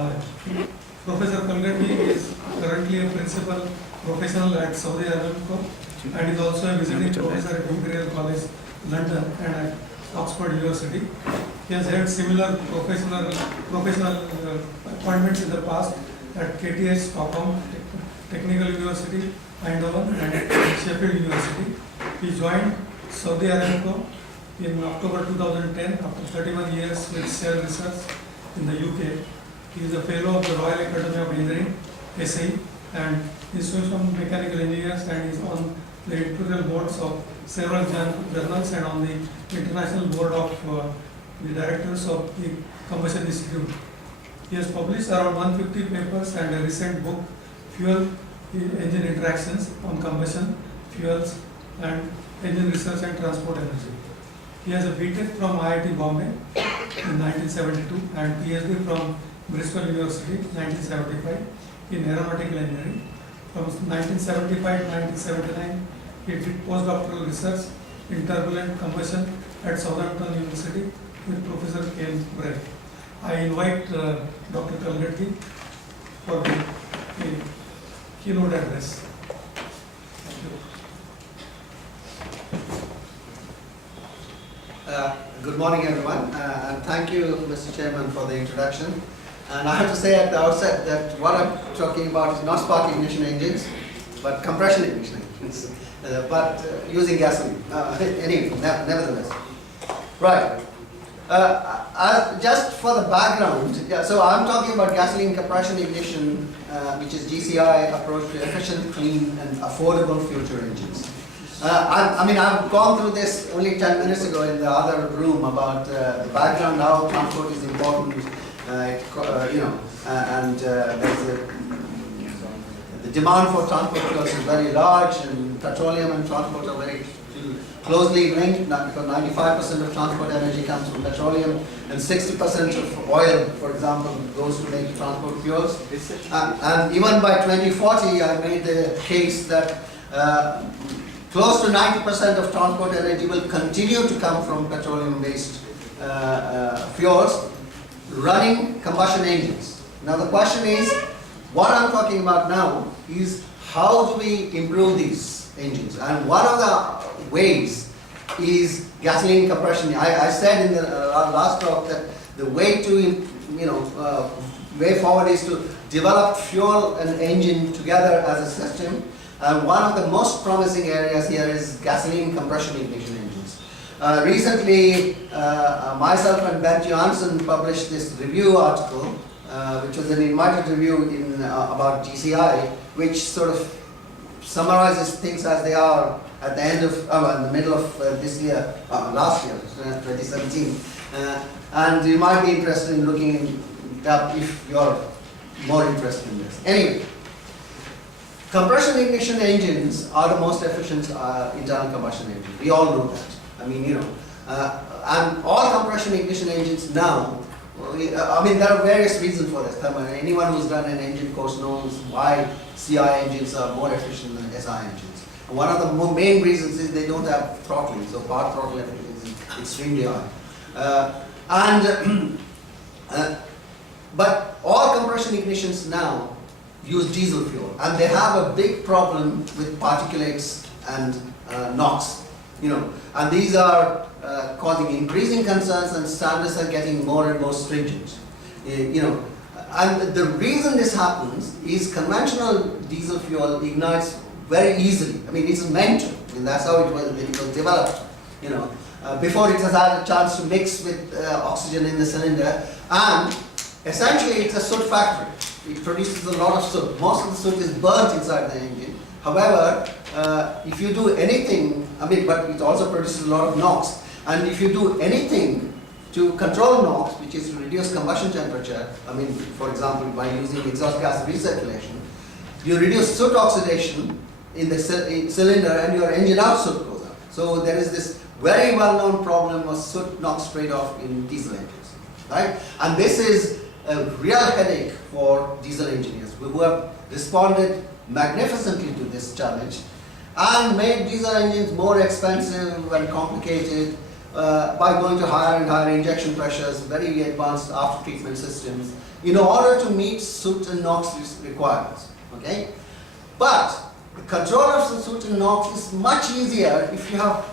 Uh, Professor Kalgati is currently a principal professional at Saudi Aramco and is also a visiting professor at Imperial College, London and at Oxford University. He has had similar professional appointments in the past at KTH Stockholm Technical University, Eindhoven and Sheffield University. He joined Saudi Aramco in October 2010 after 31 years with Shell Research in the UK. He is a fellow of the Royal Academy of Engineering, SAE, and Institute of Mechanical Engineers, and is on the editorial boards of several journals and on the international board of the directors of the Combustion Institute. He has published around 150 papers and a recent book, Fuel Engine Interactions on Combustion, Fuels and Engine Research and Transport Energy. He has a BTech from IIT Bombay in 1972 and PhD from Bristol University 1975 in aeronautical engineering. From 1975 to 1979, he did postdoctoral research in turbulent combustion at Southampton University with Professor Ken Bray. I invite Dr. Kalgati for the keynote address. Thank you. Good morning, everyone, and thank you, Mr. Chairman, for the introduction. And I have to say at the outset that what I'm talking about is not spark ignition engines, but compression ignition engines, but using gasoline. Anyway, nevertheless. Right. Just for the background, so I'm talking about gasoline compression ignition, which is GCI approach to efficient, clean, and affordable future engines. I mean, I've gone through this only 10 minutes ago in the other room about the background, how transport is important, and the demand for transport fuels is very large, and petroleum and transport are very closely linked, because 95% of transport energy comes from petroleum, and 60% of oil, for example, goes to make transport fuels. And even by 2040, I made the case that close to 90% of transport energy will continue to come from petroleum-based fuels running combustion engines. Now the question is, what I'm talking about now is how do we improve these engines? And one of the ways is gasoline compression. I said in the last talk that the way to, way forward is to develop fuel and engine together as a system. And one of the most promising areas here is gasoline compression ignition engines. Recently, myself and Ben Johnson published this review article, which was an invited review about GCI, which sort of summarizes things as they are at the end of, in the middle of this year, last year, 2017. And you might be interested in looking up if you're more interested in this. Anyway. Compression ignition engines are the most efficient internal combustion engines. We all know that. I mean, and all compression ignition engines now, I mean, there are various reasons for this. Anyone who's done an engine course knows why CI engines are more efficient than SI engines. And one of the main reasons is they don't have throttling, so part throttle efficiency is extremely high. But all compression ignitions now use diesel fuel, and they have a big problem with particulates and NOx, and these are causing increasing concerns, and standards are getting more and more stringent, and the reason this happens is conventional diesel fuel ignites very easily. I mean, it's meant to. I mean, that's how it was developed, before it has had a chance to mix with oxygen in the cylinder, and essentially it's a soot factory. It produces a lot of soot. Most of the soot is burnt inside the engine. However, if you do anything, but it also produces a lot of NOx. And if you do anything to control NOx, which is to reduce combustion temperature, for example, by using exhaust gas recirculation, you reduce soot oxidation in the cylinder, and your engine outsoot goes up. So there is this very well-known problem of soot NOx trade-off in diesel engines, right? And this is a real headache for diesel engineers who have responded magnificently to this challenge and made diesel engines more expensive and complicated by going to higher and higher injection pressures, very advanced after-treatment systems, in order to meet soot and NOx requirements. Okay? But the control of the soot and NOx is much easier if you have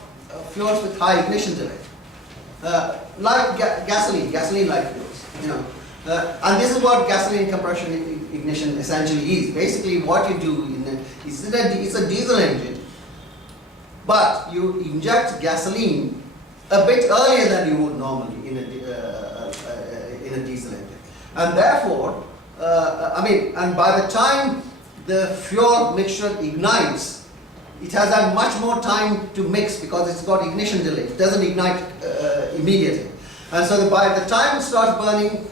fuels with high ignition delay. Like gasoline-like fuels, you know. And this is what gasoline compression ignition essentially is. Basically, what you do it's a diesel engine, but you inject gasoline a bit earlier than you would normally in a diesel engine, and therefore, and by the time the fuel mixture ignites, it has had much more time to mix because it's got ignition delay. It doesn't ignite immediately. And so by the time it starts burning,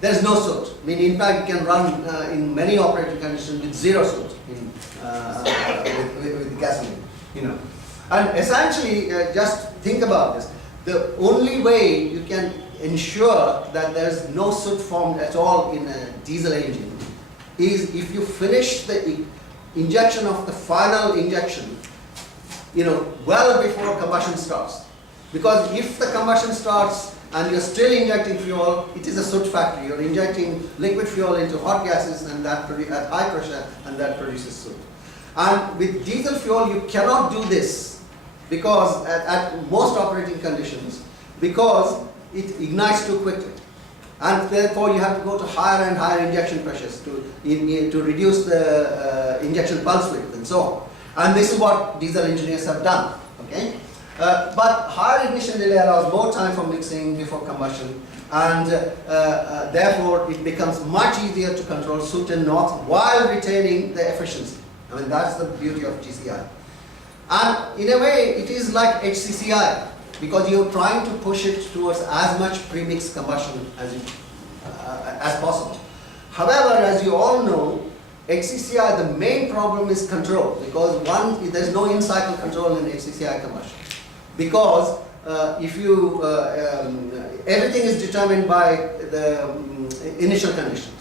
there's no soot. I mean, in fact, it can run in many operating conditions with zero soot with gasoline, you know. And essentially, just think about this. The only way you can ensure that there's no soot formed at all in a diesel engine is if you finish the injection of the final injection, you know, well before combustion starts. Because if the combustion starts and you're still injecting fuel, it is a soot factory. You're injecting liquid fuel into hot gases and that at high pressure, and that produces soot. And with diesel fuel, you cannot do this because at most operating conditions, because it ignites too quickly. And therefore, you have to go to higher and higher injection pressures to reduce the injection pulse width and so on. And this is what diesel engineers have done. Okay? But higher ignition delay allows more time for mixing before combustion, and therefore it becomes much easier to control soot and NOx while retaining the efficiency. I mean, that's the beauty of GCI. And in a way, it is like HCCI, because you're trying to push it towards as much premixed combustion as possible. However, as you all know, HCCI, the main problem is control, because there's no in-cycle control in HCCI combustion. Because if you, everything is determined by the initial conditions.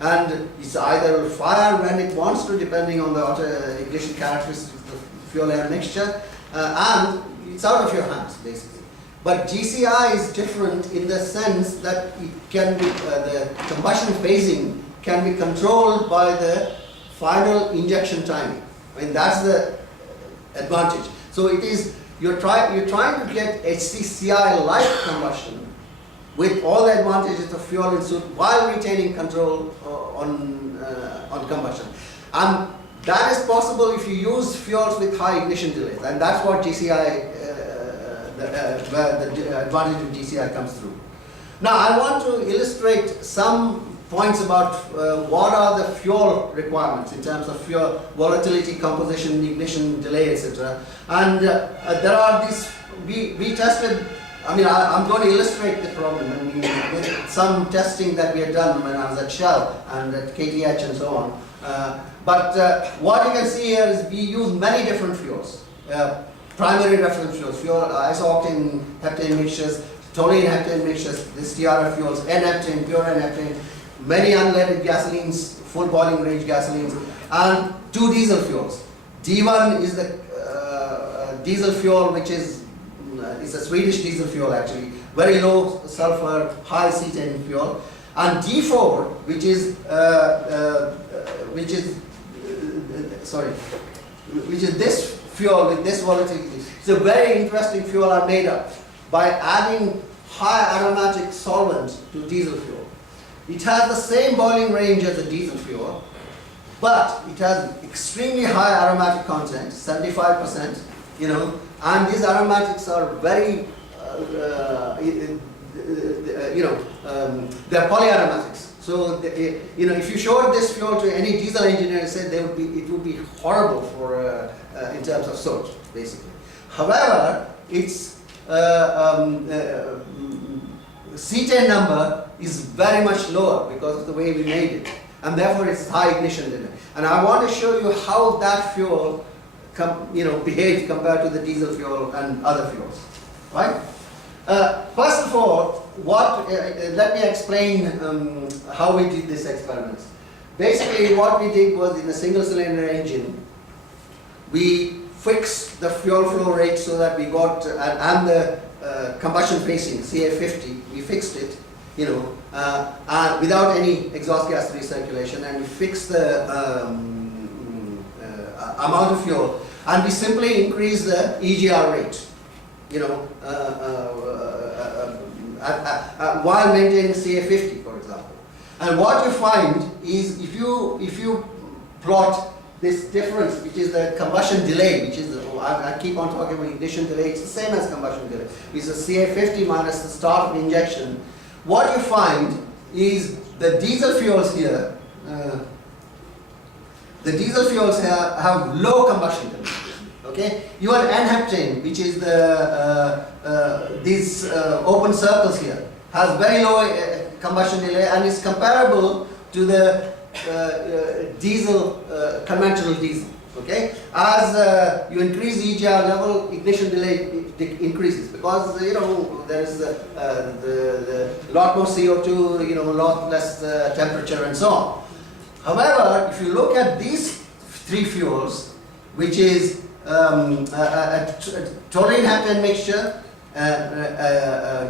And it's either fire when it wants to, depending on the ignition characteristics of the fuel-air mixture, and it's out of your hands, basically. But GCI is different in the sense that it can be, the combustion phasing can be controlled by the final injection timing. I mean, that's the advantage. So it is, you're trying to get HCCI-like combustion with all the advantages of fuel and soot while retaining control on combustion. And that is possible if you use fuels with high ignition delays, and that's what GCI, where the advantage of GCI comes through. Now, I want to illustrate some points about what are the fuel requirements in terms of fuel volatility, composition, ignition, delay, etc. And there are these, we tested, I'm going to illustrate the problem with some testing that we had done when I was at Shell and at KTH and so on. But what you can see here is we use many different fuels. Primary reference fuels, isooctane, heptane mixtures, toluene heptane mixtures, this TRF fuels, N-heptane, pure N-heptane, many unleaded gasolines, full boiling range gasolines, and 2 diesel fuels. D1 is the diesel fuel, which is a Swedish diesel fuel actually, very low sulfur, high cetane fuel, and D4, which is this fuel with this volatility. It's a very interesting fuel are made up by adding high aromatic solvent to diesel fuel. It has the same boiling range as a diesel fuel, but it has extremely high aromatic content, 75%, you know, and these aromatics are very, they're polyaromatics. So, if you showed this fuel to any diesel engineer and said it would be horrible for, in terms of soot, basically. However, its cetane number is very much lower because of the way we made it, and therefore it's high ignition limit. And I want to show you how that fuel behaves compared to the diesel fuel and other fuels, right? First of all, let me explain how we did this experiment. Basically, what we did was in a single-cylinder engine, we fixed the fuel flow rate so that we got, and the combustion facing, CA50, we fixed it you know, without any exhaust gas recirculation, and we fix the amount of fuel, and we simply increase the EGR rate, you know, while maintaining CA50, for example. And what you find is if you plot this difference, which is the combustion delay, which is I keep on talking about ignition delay, it's the same as combustion delay. It's the CA50 minus the start of injection. What you find is the diesel fuels here. The diesel fuels here have low combustion delay. Okay, your N-heptane, which is the these open circles here, has very low combustion delay and is comparable to the diesel, conventional diesel. Okay, as you increase EGR level, ignition delay increases because you know there is the lot more CO2, you know, a lot less temperature and so on. However, if you look at these three fuels, which is a toluene heptane mixture,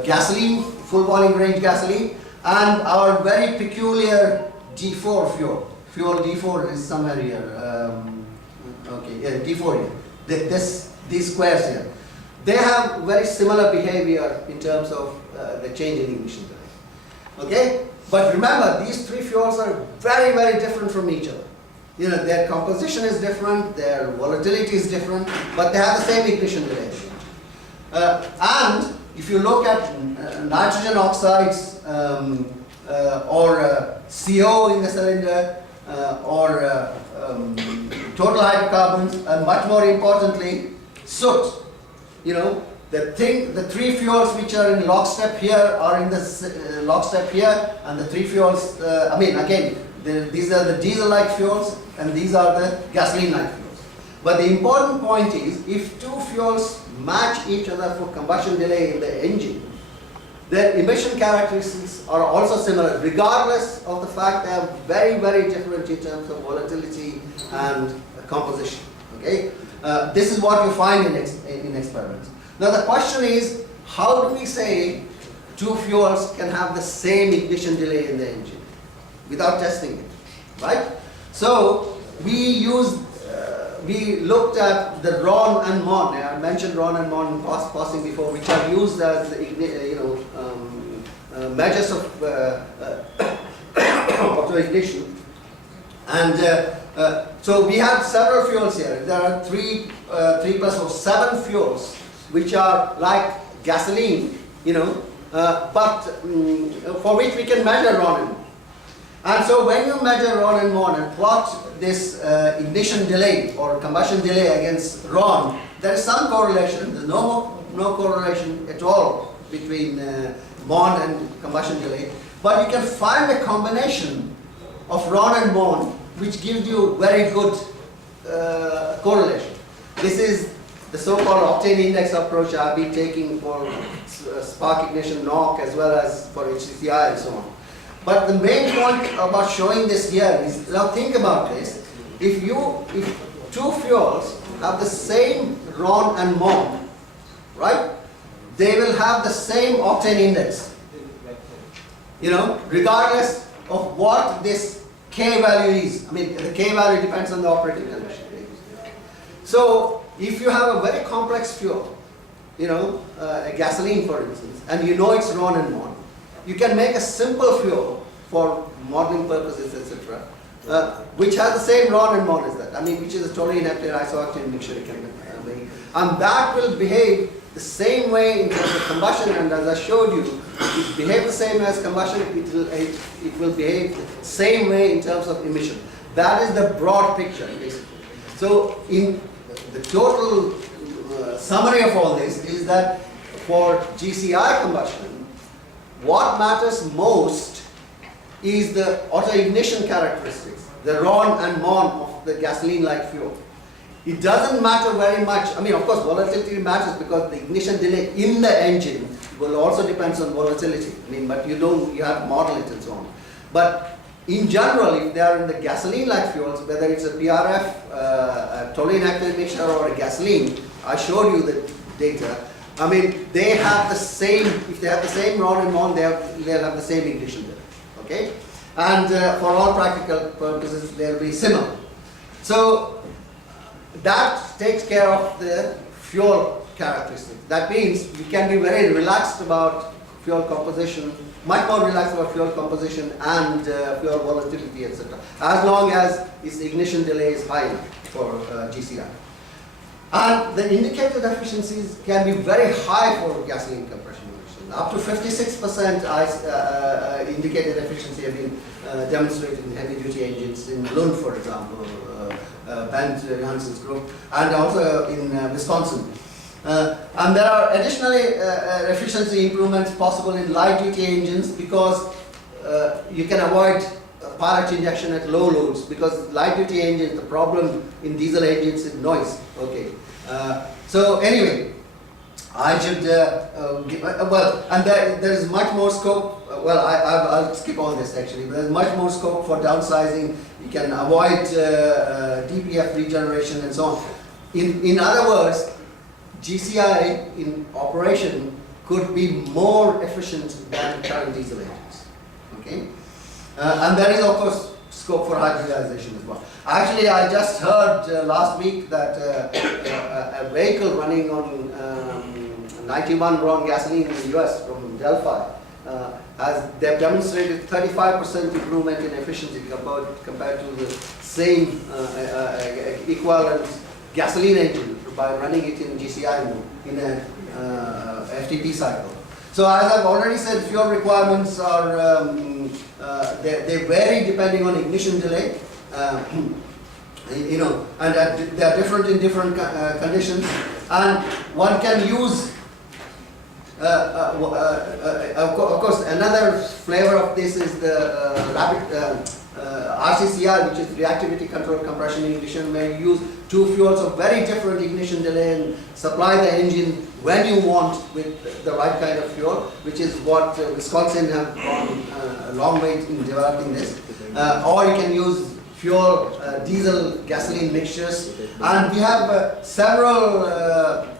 gasoline, full boiling range gasoline, and our very peculiar D4 fuel. Fuel D4 is somewhere here. Okay, yeah, D4 here. These squares here. They have very similar behavior in terms of the change in ignition delay. Okay? But remember, these three fuels are very, very different from each other. You know, their composition is different, their volatility is different, but they have the same ignition delay. And if you look at nitrogen oxides or CO in the cylinder or total hydrocarbons, and much more importantly, soot. You know, the three fuels which are in lockstep here are in the lockstep here, and the three fuels, I mean, again, these are the diesel-like fuels, and these are the gasoline-like fuels. But the important point is, if two fuels match each other for combustion delay in the engine, their emission characteristics are also similar, regardless of the fact they are very, very different in terms of volatility and composition. Okay, this is what you find in experiments. Now the question is, how do we say two fuels can have the same ignition delay in the engine without testing it, right? So we looked at the RON and MON. I mentioned RON and MON in passing before, which are used as measures of auto ignition. And so we have several fuels here. There are 3 plus 7 fuels which are like gasoline, you know, but for which we can measure RON and MON. And so when you measure RON and MON and plot this ignition delay or combustion delay against RON, there is some correlation. There's no correlation at all between MON and combustion delay. But you can find a combination of RON and MON which gives you very good correlation. This is the so-called octane index approach I've been taking for spark ignition NOC as well as for HCCI and so on. But the main point about showing this here is, now think about this, if two fuels have the same RON and MON, right, they will have the same octane index, you know, regardless of what this K value is. I mean, the K value depends on the operating condition. So, if you have a very complex fuel, you know, a gasoline for instance, and you know it's RON and MON, you can make a simple fuel for modeling purposes, etc., which has the same RON and MON as that. I mean, which is a toluene heptane isooctane mixture you can make. And that will behave the same way in terms of combustion, and as I showed you, it behaves the same as combustion, it will behave the same way in terms of emission. That is the broad picture, basically. So, in the total summary of all this is that for GCI combustion, what matters most is the auto-ignition characteristics, the RON and MON of the gasoline-like fuel. It doesn't matter very much. I mean, of course, volatility matters because the ignition delay in the engine will also depend on volatility. I mean, but you have to model it and so on. But in general, if they are in the gasoline-like fuels, whether it's a PRF, a toluene heptane mixture, or a gasoline, I showed you the data. I mean, they have the same, if they have the same rod and mount, they'll have the same ignition delay, okay? And for all practical purposes, they'll be similar. So that takes care of the fuel characteristics. That means you can be very relaxed about fuel composition, much more relaxed about fuel composition and fuel volatility, etc. As long as its ignition delay is high for GCI. And the indicated efficiencies can be very high for gasoline compression emissions. Up to 56% indicated efficiency have been demonstrated in heavy-duty engines in Lund, for example, Bent Johansen's group, and also in Wisconsin. And there are additionally efficiency improvements possible in light-duty engines because you can avoid pilot injection at low loads, because light-duty engines, the problem in diesel engines is noise. Okay. So anyway, I should and there is much more scope. I'll skip all this actually. But there's much more scope for downsizing. You can avoid DPF regeneration and so on. In other words, GCI in operation could be more efficient than current diesel engines. Okay. And there is, of course, scope for hybridization as well. Actually, I just heard last week that a vehicle running on 91 RON gasoline in the US from Delphi they've demonstrated 35% improvement in efficiency compared to the same equivalent gasoline engine by running it in GCI mode in a FTP cycle. So as I've already said, fuel requirements are they vary depending on ignition delay, you know, and they are different in different conditions. And one can use, of course, another flavor of this is the rapid RCCR, which is reactivity controlled compression ignition, where you use two fuels of very different ignition delay and supply the engine when you want with the right kind of fuel, which is what Wisconsin have gone a long way in developing this. Or you can use fuel diesel gasoline mixtures, and we have several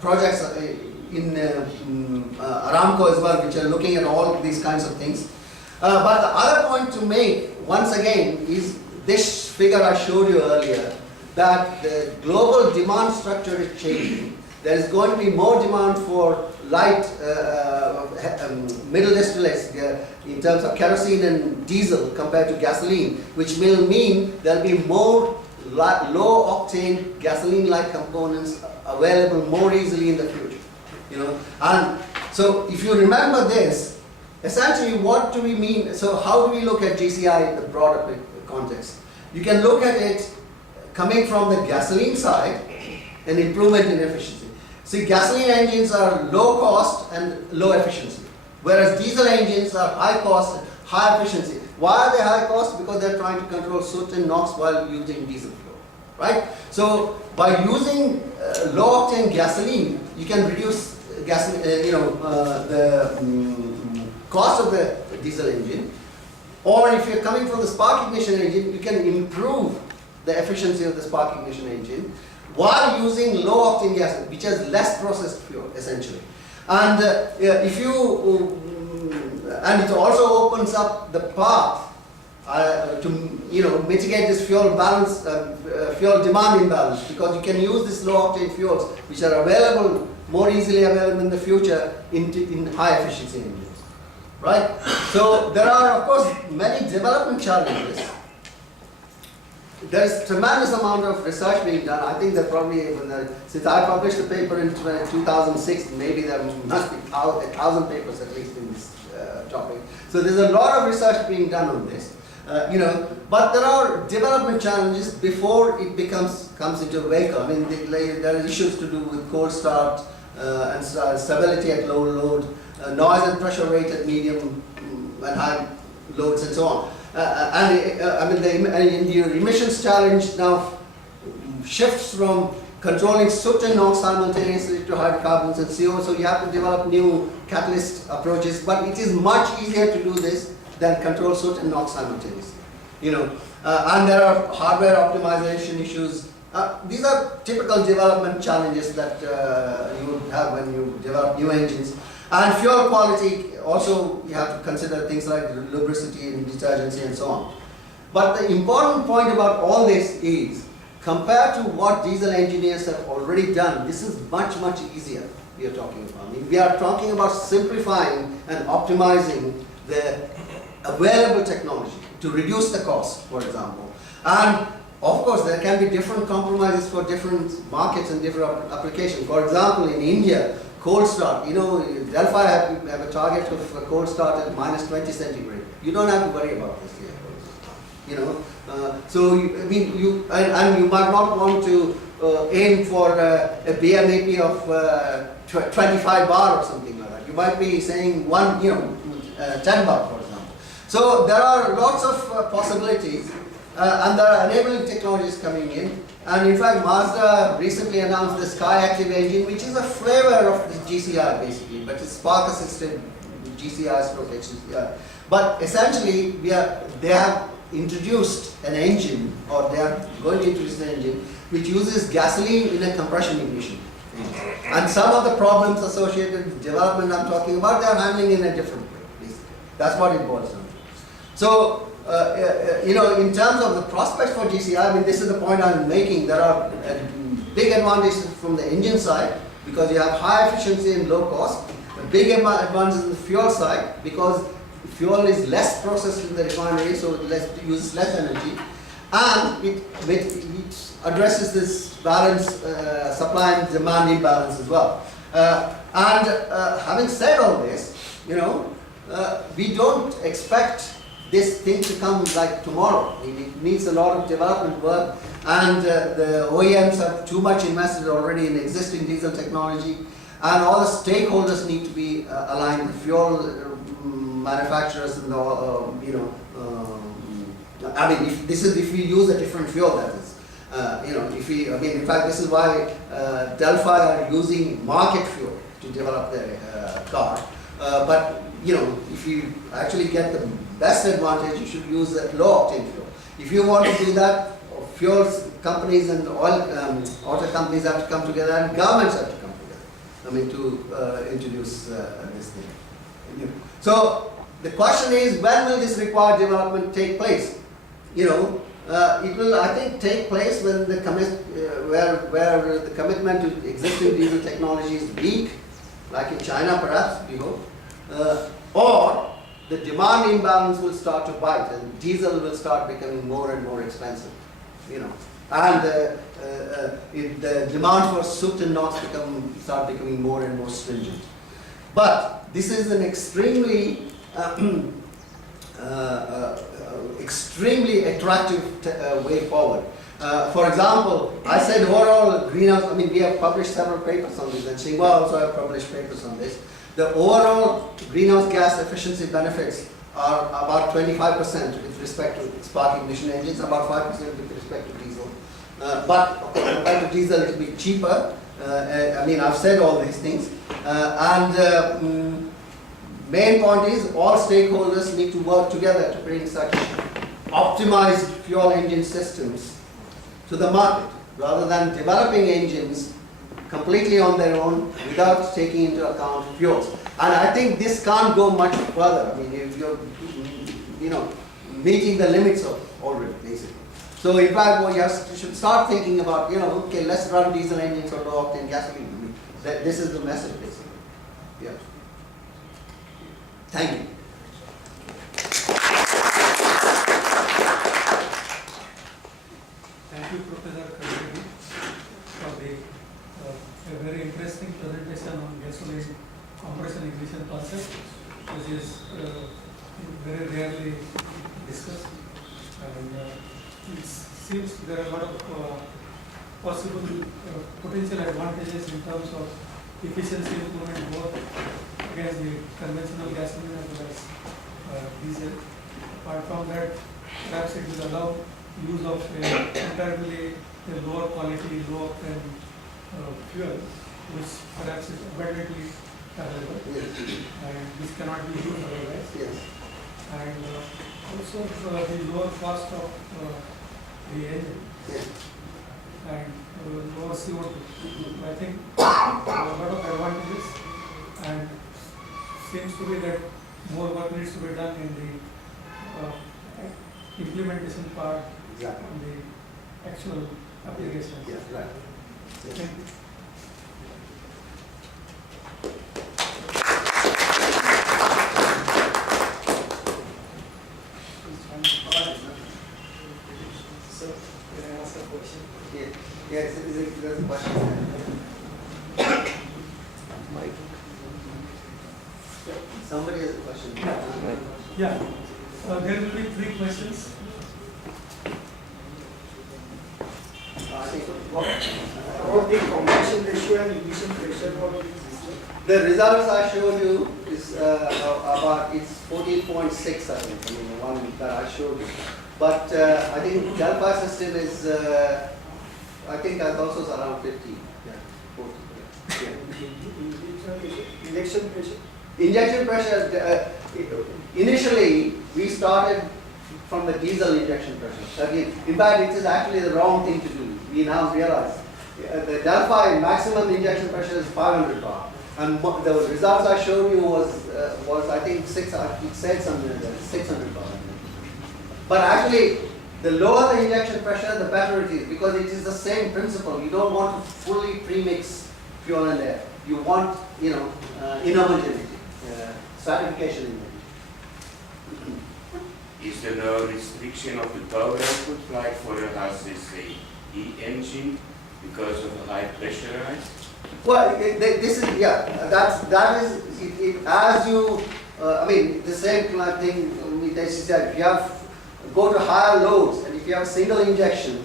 projects in Aramco as well, which are looking at all these kinds of things. But the other point to make, once again, is this figure I showed you earlier, that the global demand structure is changing. There is going to be more demand for light middle distillates in terms of kerosene and diesel compared to gasoline, which will mean there will be more low-octane gasoline-like components available more easily in the future. You know, and so if you remember this, essentially, what do we mean? So how do we look at GCI in the broader context? You can look at it coming from the gasoline side, an improvement in efficiency. See, gasoline engines are low cost and low efficiency, whereas diesel engines are high cost and high efficiency. Why are they high cost? Because they're trying to control soot and NOx while using diesel fuel, right? So by using low octane gasoline, you can reduce gasoline, the cost of the diesel engine. Or if you're coming from the spark ignition engine, you can improve the efficiency of the spark ignition engine while using low octane gas, which has less processed fuel essentially. And if you and it also opens up the path to mitigate this fuel balance, fuel demand imbalance, because you can use these low octane fuels, which are available more easily available in the future in high efficiency engines. Right? So there are, of course, many development challenges. There is tremendous amount of research being done. I think that probably, since I published a paper in 2006, maybe there must be 1,000 papers at least in this topic. So there's a lot of research being done on this. But there are development challenges before it comes into a vehicle. I mean, there are issues to do with cold start and stability at low load, noise and pressure rate at medium and high loads, and so on. The emissions challenge now shifts from controlling soot and NOx simultaneously to hydrocarbons and CO. So you have to develop new catalyst approaches, but it is much easier to do this than control soot and NOx simultaneously. And there are hardware optimization issues, These are typical development challenges that you would have when you develop new engines. And fuel quality, also you have to consider things like lubricity and detergency and so on. But the important point about all this is, compared to what diesel engineers have already done, this is much, much easier we are talking about. I mean, we are talking about simplifying and optimizing the available technology to reduce the cost, for example. And of course, there can be different compromises for different markets and different applications. For example, in India, cold start, you know, Delphi have a target of a cold start at minus 20 centigrade. You don't have to worry about this here, you know. So, I mean, and you might not want to aim for a BMAP of 25 bar or something like that. You might be saying 10 bar, for example. So there are lots of possibilities, and there are enabling technologies coming in. And in fact, Mazda recently announced the Sky Active engine, which is a flavor of the GCI basically, but it's spark assisted GCI stroke HCI. But essentially, they have introduced an engine, or they are going to introduce an engine, which uses gasoline in a compression ignition. And some of the problems associated with development I'm talking about, they are handling in a different way, basically. That's what it boils down to. So, in terms of the prospects for GCI, I mean, this is the point I'm making. There are big advantages from the engine side, because you have high efficiency and low cost. A big advantage in the fuel side, because fuel is less processed in the refinery, so it uses less energy. And it addresses this balance, supply and demand imbalance as well. Having said all this, we don't expect this thing to come like tomorrow. It needs a lot of development work, and the OEMs have too much invested already in existing diesel technology, and all the stakeholders need to be aligned, the fuel manufacturers and if we use a different fuel, that is. In fact, this is why Delphi are using market fuel to develop their car. But if you actually get the best advantage, you should use a low octane fuel. If you want to do that, fuels companies and auto companies have to come together, and governments have to come together. To introduce this thing. So the question is, when will this required development take place? It will, I think, take place when the where the commitment to existing diesel technology is weak, like in China, perhaps, we hope, or the demand imbalance will start to bite, and diesel will start becoming more and more expensive, and the demand for soot and NOx start becoming more and more stringent. But this is an extremely attractive way forward. For example, I said overall greenhouse, we have published several papers on this, and Xinhua also have published papers on this. The overall greenhouse gas efficiency benefits are about 25% with respect to spark ignition engines, about 5% with respect to diesel. But compared to diesel, it will be cheaper. I've said all these things. Main point is, all stakeholders need to work together to bring such optimized fuel engine systems to the market, rather than developing engines completely on their own without taking into account fuels. And I think this can't go much further. If you're, meeting the limits of already, basically. So in fact, what you should start thinking about, okay, let's run diesel engines or low octane gasoline. This is the message, basically. Yeah. Thank you. Thank you, Professor Kajagi, for the a very interesting presentation on gasoline compression ignition concept, which is very rarely discussed. And it seems there are a lot of possible potential advantages in terms of efficiency improvement, both against the conventional gasoline as well as diesel. Apart from that, perhaps it will allow use of entirely a lower quality, low octane fuel, which perhaps is abundantly available, and this cannot be used otherwise. Yes. And also the lower cost of the engine. Yes. and lower CO2. I think a lot of advantages, and seems to be that more work needs to be done in the implementation part, Exactly. in the actual application. Yes, right. Thank you. So, can I ask a question? Yes, there's a question. Mike. Somebody has a question. Yeah, there will be 3 questions. I think About the combustion ratio and ignition pressure for the system. the results I showed you is about, it's 14.6, I think, I mean, the one that I showed you. But I think Delphi system is, I think that also is around 50. Yeah, 40. Yeah. Injection pressure. Injection pressure, initially we started from the diesel injection pressure. Again, in fact, it is actually the wrong thing to do. We now realize the Delphi maximum injection pressure is 500 bar. And the results I showed you was I think it said something like that, 600 bar. But actually, the lower the injection pressure, the better it is, because it is the same principle. You don't want to fully premix fuel and air. You want, inhomogeneity, stratification in it. Is there no restriction of the power output, like for a house's E-engine, because of a high pressure rise? Well, this is, that is, as you, the same kind of thing, they said, if you go to higher loads, and if you have a single injection,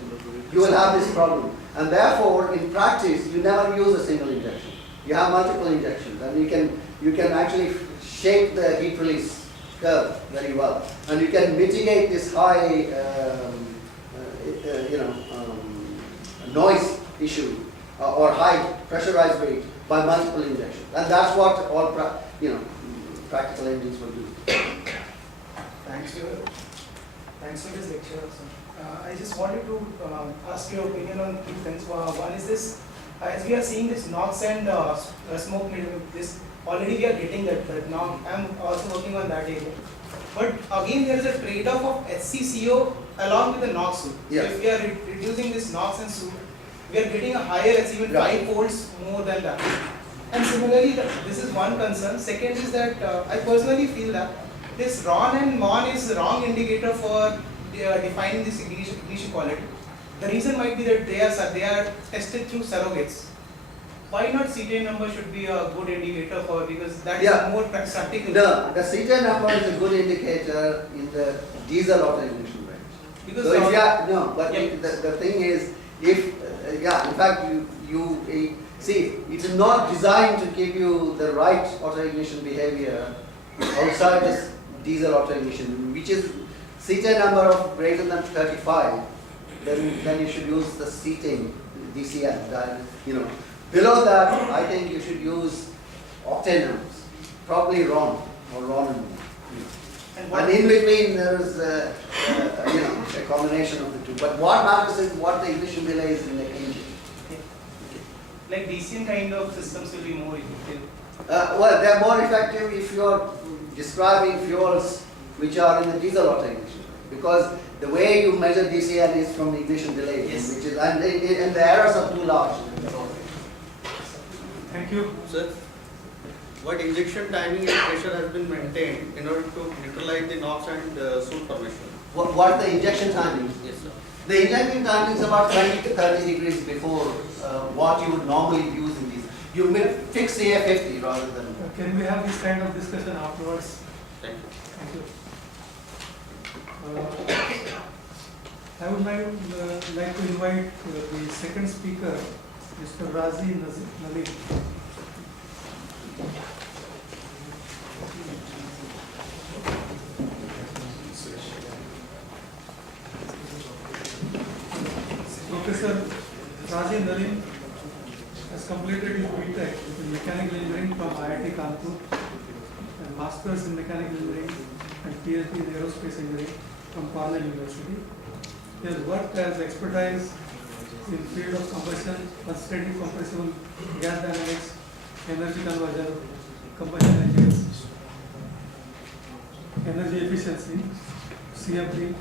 you will have this problem. And therefore, in practice, you never use a single injection. You have multiple injections, and you can actually shape the heat release curve very well. And you can mitigate this high, noise issue or high pressurized rate by multiple injections. And that's what all practical engines will do. Thanks for this lecture. I just wanted to ask your opinion on 2 things. One is this, as we are seeing this NOx and smoke medium, this already we are getting that NOx. I'm also working on that area. But again, there is a trade-off of SCCO along with the NOx soot. Yes. So if we are reducing this NOx and soot, we are getting a higher, it's even 5 folds more than that. And similarly, this is one concern. Second is that I personally feel that this RON and MON is wrong indicator for defining this ignition quality. The reason might be that they are tested through surrogates. Why not CJ number should be a good indicator for, because that is more practical. The CJ number is a good indicator in the diesel auto ignition range. Because So the thing is, if in fact you see, it's not designed to give you the right auto ignition behavior outside this diesel auto ignition, which is CJ number of greater than 35. Then you should use the seating DCN. Below that, I think you should use octane numbers, probably RON or RON. And in between there is a combination of the two. But what matters is what the ignition delay is in the engine. Like DCN kind of systems will be more effective. Well, they are more effective if you are describing fuels which are in the diesel auto ignition, because the way you measure DCN is from the ignition delay, Yes. which is and the errors are too large. Thank you. Sir, what injection timing and pressure has been maintained in order to neutralize the NOx and soot formation? What the injection timing? Yes, sir. The injection timing is about 20 to 30 degrees before what you would normally use in these. You may fix the A50 rather than. Can we have this kind of discussion afterwards? Thank you. Thank you. I would like to invite the second speaker, Mr. Razi Nalim. Professor Razi Nalim has completed his B.Tech in Mechanical Engineering from IIT Kanpur and Masters in Mechanical Engineering and PhD in Aerospace Engineering from Cornell University. He has worked as expertise in field of combustion, unsteady compressible gas dynamics, energy conversion, combustion engines, energy efficiency, CFD,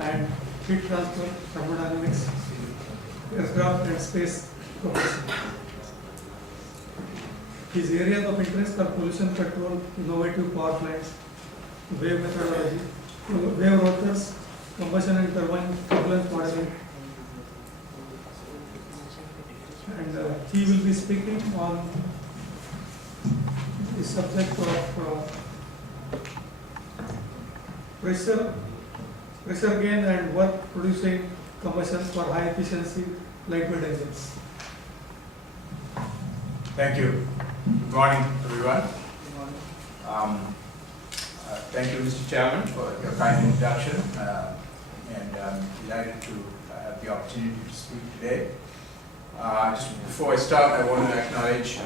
and heat transfer, thermodynamics, aircraft and space propulsion. His areas of interest are pollution control, innovative power plants, wave methodology, wave rotors, combustion and turbine turbulence modeling. And he will be speaking on the subject of pressure gain and work producing combustion for high efficiency lightweight engines. Thank you. Good morning, everyone. Thank you, Mr. Chairman, for your kind introduction, and I'm delighted to have the opportunity to speak today. Just before I start, I want to acknowledge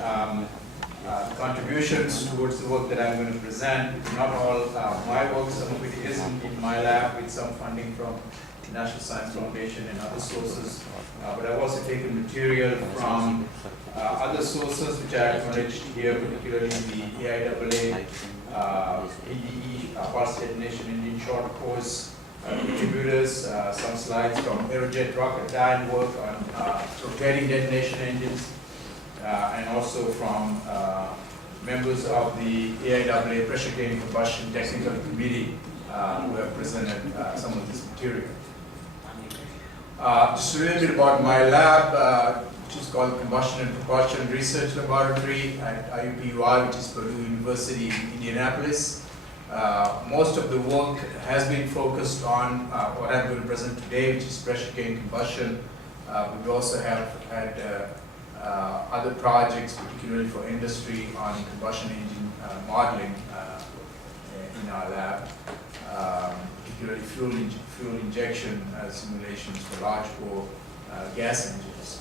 contributions towards the work that I'm going to present. It's not all my work, some of it is in my lab with some funding from the National Science Foundation and other sources, but I've also taken material from other sources which I acknowledged here, particularly the AIAA, PDE, Pulse Detonation Engine Short Course contributors, some slides from Aerojet Rocketdyne work on rotating detonation engines, and also from members of the AIAA Pressure Gain Combustion Technical Committee who have presented some of this material. Just a little bit about my lab, which is called Combustion and Propulsion Research Laboratory at IUPUI, which is Purdue University in Indianapolis. Most of the work has been focused on what I'm going to present today, which is pressure gain combustion. We also have had other projects, particularly for industry, on combustion engine modeling in our lab, particularly fuel injection simulations for large bore gas engines.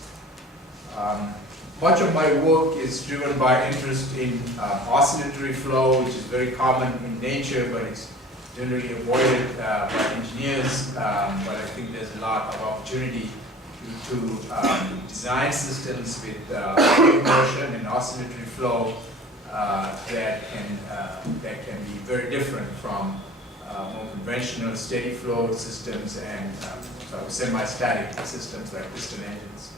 Much of my work is driven by interest in oscillatory flow, which is very common in nature, but it's generally avoided by engineers. But I think there's a lot of opportunity to design systems with wave motion and oscillatory flow that can be very different from more conventional steady flow systems and semi-static systems like piston engines.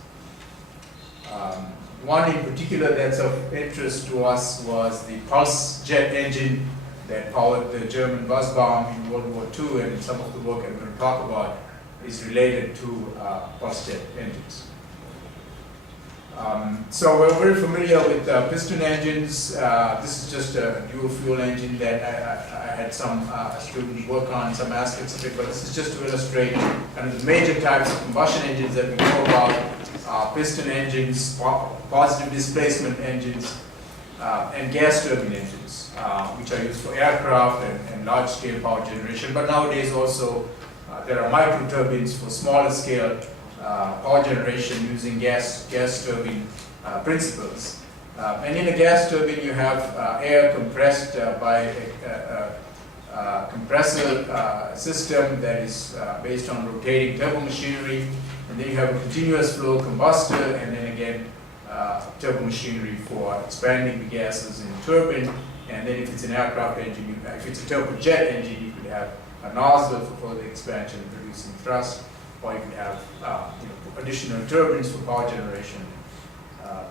One in particular that's of interest to us was the pulse jet engine that powered the German bus bomb in World War II, and some of the work I'm going to talk about is related to pulse jet engines. So we're very familiar with piston engines. This is just a dual fuel engine that I had some students work on some aspects of it, but this is just to illustrate kind of the major types of combustion engines that we know about. Piston engines, positive displacement engines, and gas turbine engines, which are used for aircraft and large-scale power generation. But nowadays also there are micro turbines for smaller scale power generation using gas turbine principles. And in a gas turbine you have air compressed by a compressor system that is based on rotating turbomachinery. And then you have a continuous flow combustor, and then again turbomachinery for expanding the gases in the turbine. And then if it's an aircraft engine, if it's a turbojet engine, you could have a nozzle for further expansion producing thrust, or you could have additional turbines for power generation,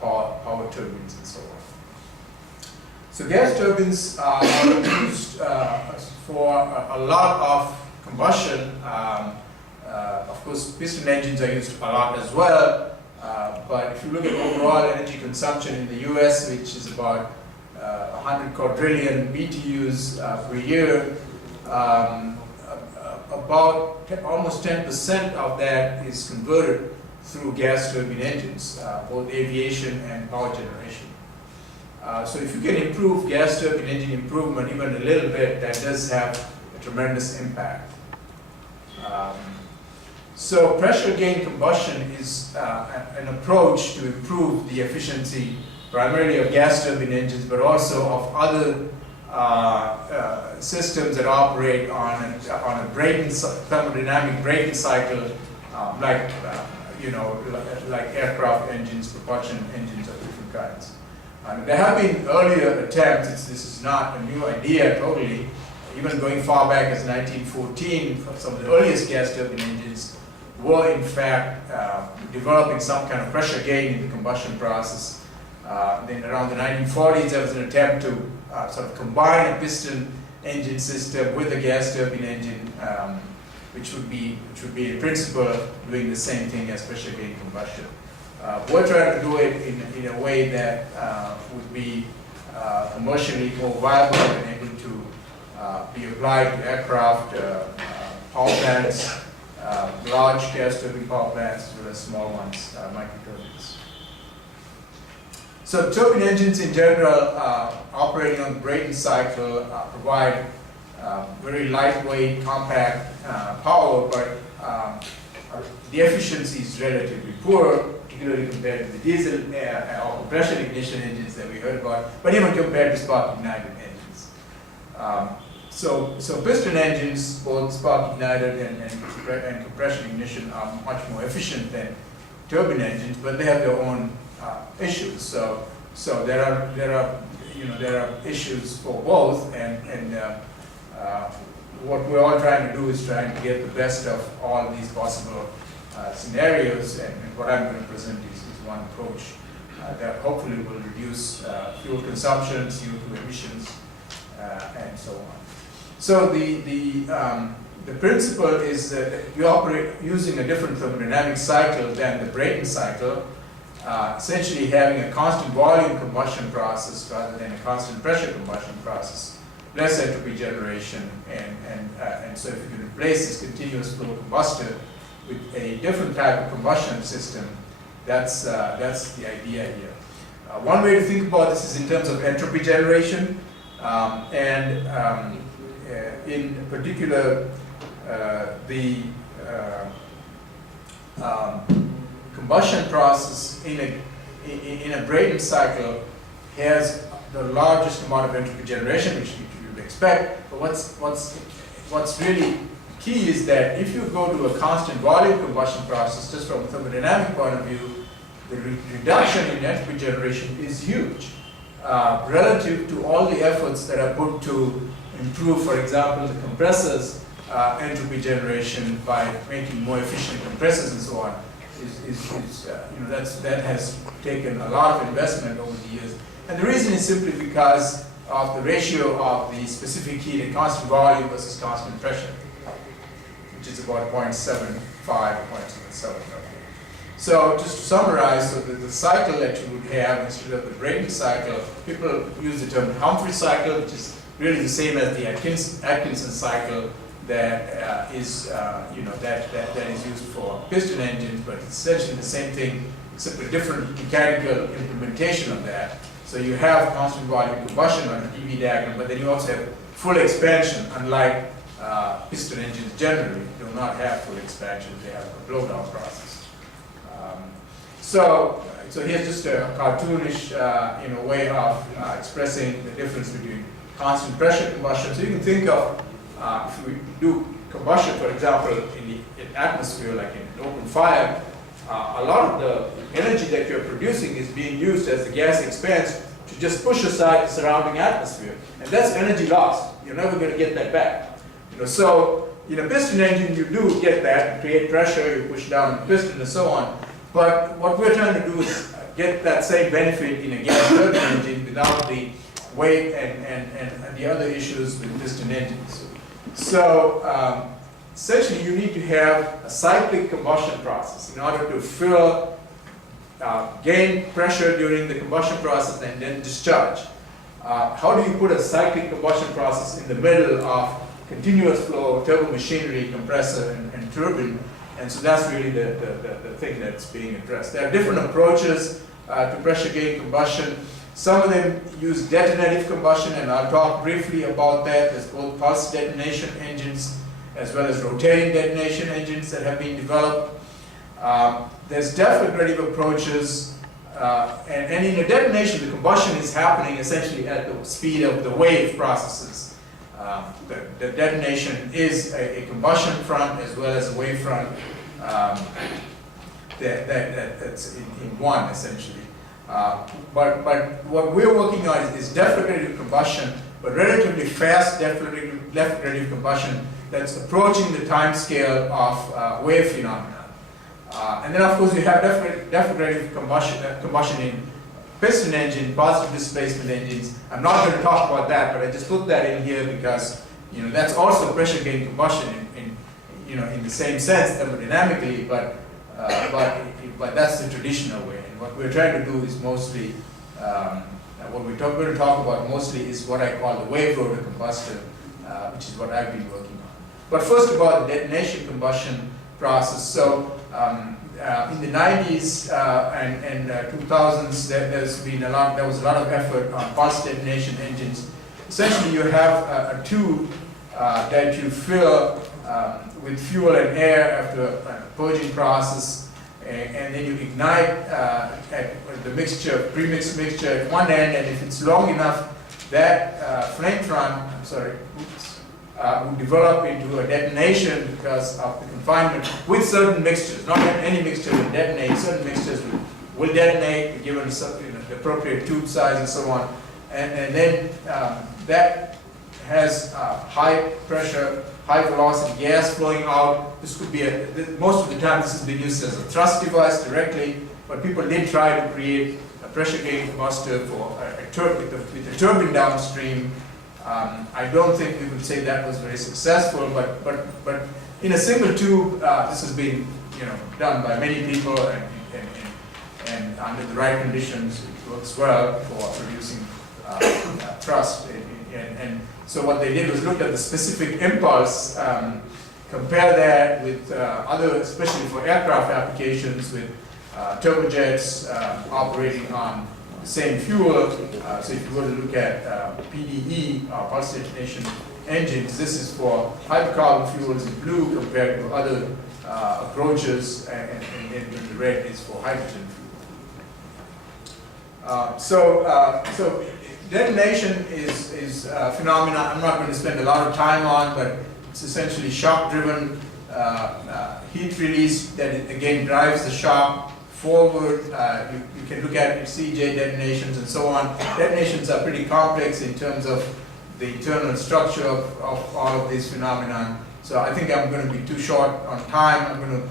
power turbines, and so on. So gas turbines are used for a lot of combustion. Of course, piston engines are used a lot as well, but if you look at overall energy consumption in the US, which is about 100 quadrillion BTUs per year, about almost 10% of that is converted through gas turbine engines, both aviation and power generation. So if you can improve gas turbine engine improvement even a little bit, that does have a tremendous impact. So pressure gain combustion is an approach to improve the efficiency primarily of gas turbine engines, but also of other systems that operate on a thermodynamic braking cycle, like like aircraft engines, propulsion engines of different kinds. There have been earlier attempts, this is not a new idea totally, even going far back as 1914, some of the earliest gas turbine engines were in fact developing some kind of pressure gain in the combustion process. Then around the 1940s there was an attempt to sort of combine a piston engine system with a gas turbine engine, which would be in principle doing the same thing as pressure gain combustion. We're trying to do it in a way that would be commercially more viable and able to be applied to aircraft, power plants, large gas turbine power plants, as well as small ones, microturbines. So turbine engines in general, operating on the Brayton cycle, provide very lightweight, compact power, but the efficiency is relatively poor, particularly compared to the diesel or compression ignition engines that we heard about, but even compared to spark ignited engines. So piston engines, both spark ignited and compression ignition, are much more efficient than turbine engines, but they have their own issues. So there are issues for both, and what we're all trying to do is trying to get the best of all these possible scenarios, and what I'm going to present is one approach that hopefully will reduce fuel consumption, CO2 emissions, and so on. So the principle is that we operate using a different thermodynamic cycle than the Brayton cycle, essentially having a constant volume combustion process rather than a constant pressure combustion process, less entropy generation, and so if you can replace this continuous flow combustor with a different type of combustion system, that's the idea here. One way to think about this is in terms of entropy generation, in particular the combustion process in a Brayton cycle has the largest amount of entropy generation, which you would expect. But what's really key is that if you go to a constant volume combustion process, just from a thermodynamic point of view, the reduction in entropy generation is huge relative to all the efforts that are put to improve, for example, the compressors' entropy generation by making more efficient compressors and so on. That has taken a lot of investment over the years, and the reason is simply because of the ratio of the specific heat at constant volume versus constant pressure, which is about 0.75 or 0.77 roughly. So just to summarize, so the cycle that you would have instead of the Brayton cycle, people use the term Humphrey cycle, which is really the same as the Atkinson cycle that is used for piston engines, but it's essentially the same thing, except a different mechanical implementation of that. So you have constant volume combustion on an EV diagram, but then you also have full expansion, unlike piston engines generally do not have full expansion, they have a blowdown process. So here's just a cartoonish way of expressing the difference between constant pressure combustion. So you can think of if we do combustion, for example, in the atmosphere, like in an open fire, a lot of the energy that you're producing is being used as the gas expands to just push aside the surrounding atmosphere, and that's energy lost. You're never going to get that back. So in a piston engine, you do get that, you create pressure, you push down the piston, and so on. But what we're trying to do is get that same benefit in a gas turbine engine without the weight and the other issues with piston engines. So essentially you need to have a cyclic combustion process in order to fill, gain pressure during the combustion process and then discharge. How do you put a cyclic combustion process in the middle of continuous flow, turbo machinery, compressor, and turbine? And so that's really the thing that's being addressed. There are different approaches to pressure gain combustion. Some of them use detonative combustion, and I'll talk briefly about that. There's both pulse detonation engines as well as rotating detonation engines that have been developed. There's decorative approaches, and in a detonation, the combustion is happening essentially at the speed of the wave processes. The detonation is a combustion front as well as a wave front. that's in one essentially. But what we're working on is deflagrative combustion, but relatively fast deflagrative combustion that's approaching the time scale of wave phenomenon. And then of course we have deflagrative combustion in piston engine, positive displacement engines. I'm not going to talk about that, but I just put that in here because that's also pressure gain combustion in the same sense thermodynamically, but that's the traditional way. And what we're trying to do is mostly what we're going to talk about mostly is what I call the wave rotor combustion, which is what I've been working on. But first about the detonation combustion process. So in the 90s and 2000s, there was a lot of effort on pulse detonation engines. Essentially, you have a tube that you fill with fuel and air after a purging process, and then you ignite at the mixture, pre-mixed mixture at one end, and if it's long enough, that flame front, will develop into a detonation because of the confinement with certain mixtures. Not any mixture will detonate. Certain mixtures will detonate given the appropriate tube size and so on. And then that has high pressure, high velocity gas flowing out. This could be most of the time this has been used as a thrust device directly, but people did try to create a pressure gain combustor for with a turbine downstream. I don't think we would say that was very successful, but in a single tube, this has been done by many people, and under the right conditions, it works well for producing thrust. And so what they did was look at the specific impulse, compare that with other, especially for aircraft applications, with turbojets operating on the same fuel. So if you were to look at PDE, pulse detonation engines, this is for hydrocarbon fuels in blue compared to other approaches, and the red is for hydrogen fuel. So detonation is a phenomenon I'm not going to spend a lot of time on, but it's essentially shock-driven heat release that again drives the shock forward. You can look at CJ detonations and so on. Detonations are pretty complex in terms of the internal structure of all of these phenomena. So I think I'm going to be too short on time. I'm going to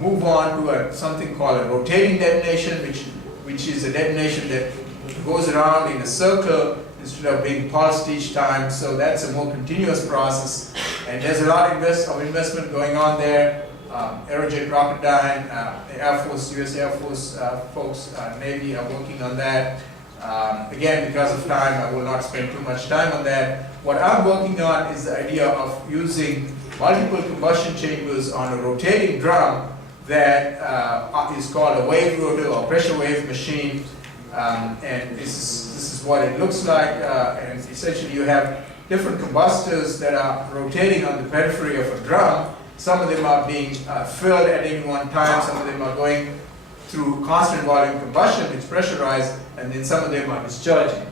move on to something called a rotating detonation, which is a detonation that goes around in a circle instead of being pulsed each time. So that's a more continuous process, and there's a lot of investment going on there. Aerojet Rocketdyne, the Air Force, U.S. Air Force folks, Navy are working on that. Again, because of time, I will not spend too much time on that. What I'm working on is the idea of using multiple combustion chambers on a rotating drum that is called a wave rotor or pressure wave machine. And this is what it looks like. And essentially, you have different combustors that are rotating on the periphery of a drum. Some of them are being filled at any one time. Some of them are going through constant volume combustion, it's pressurized, and then some of them are discharging.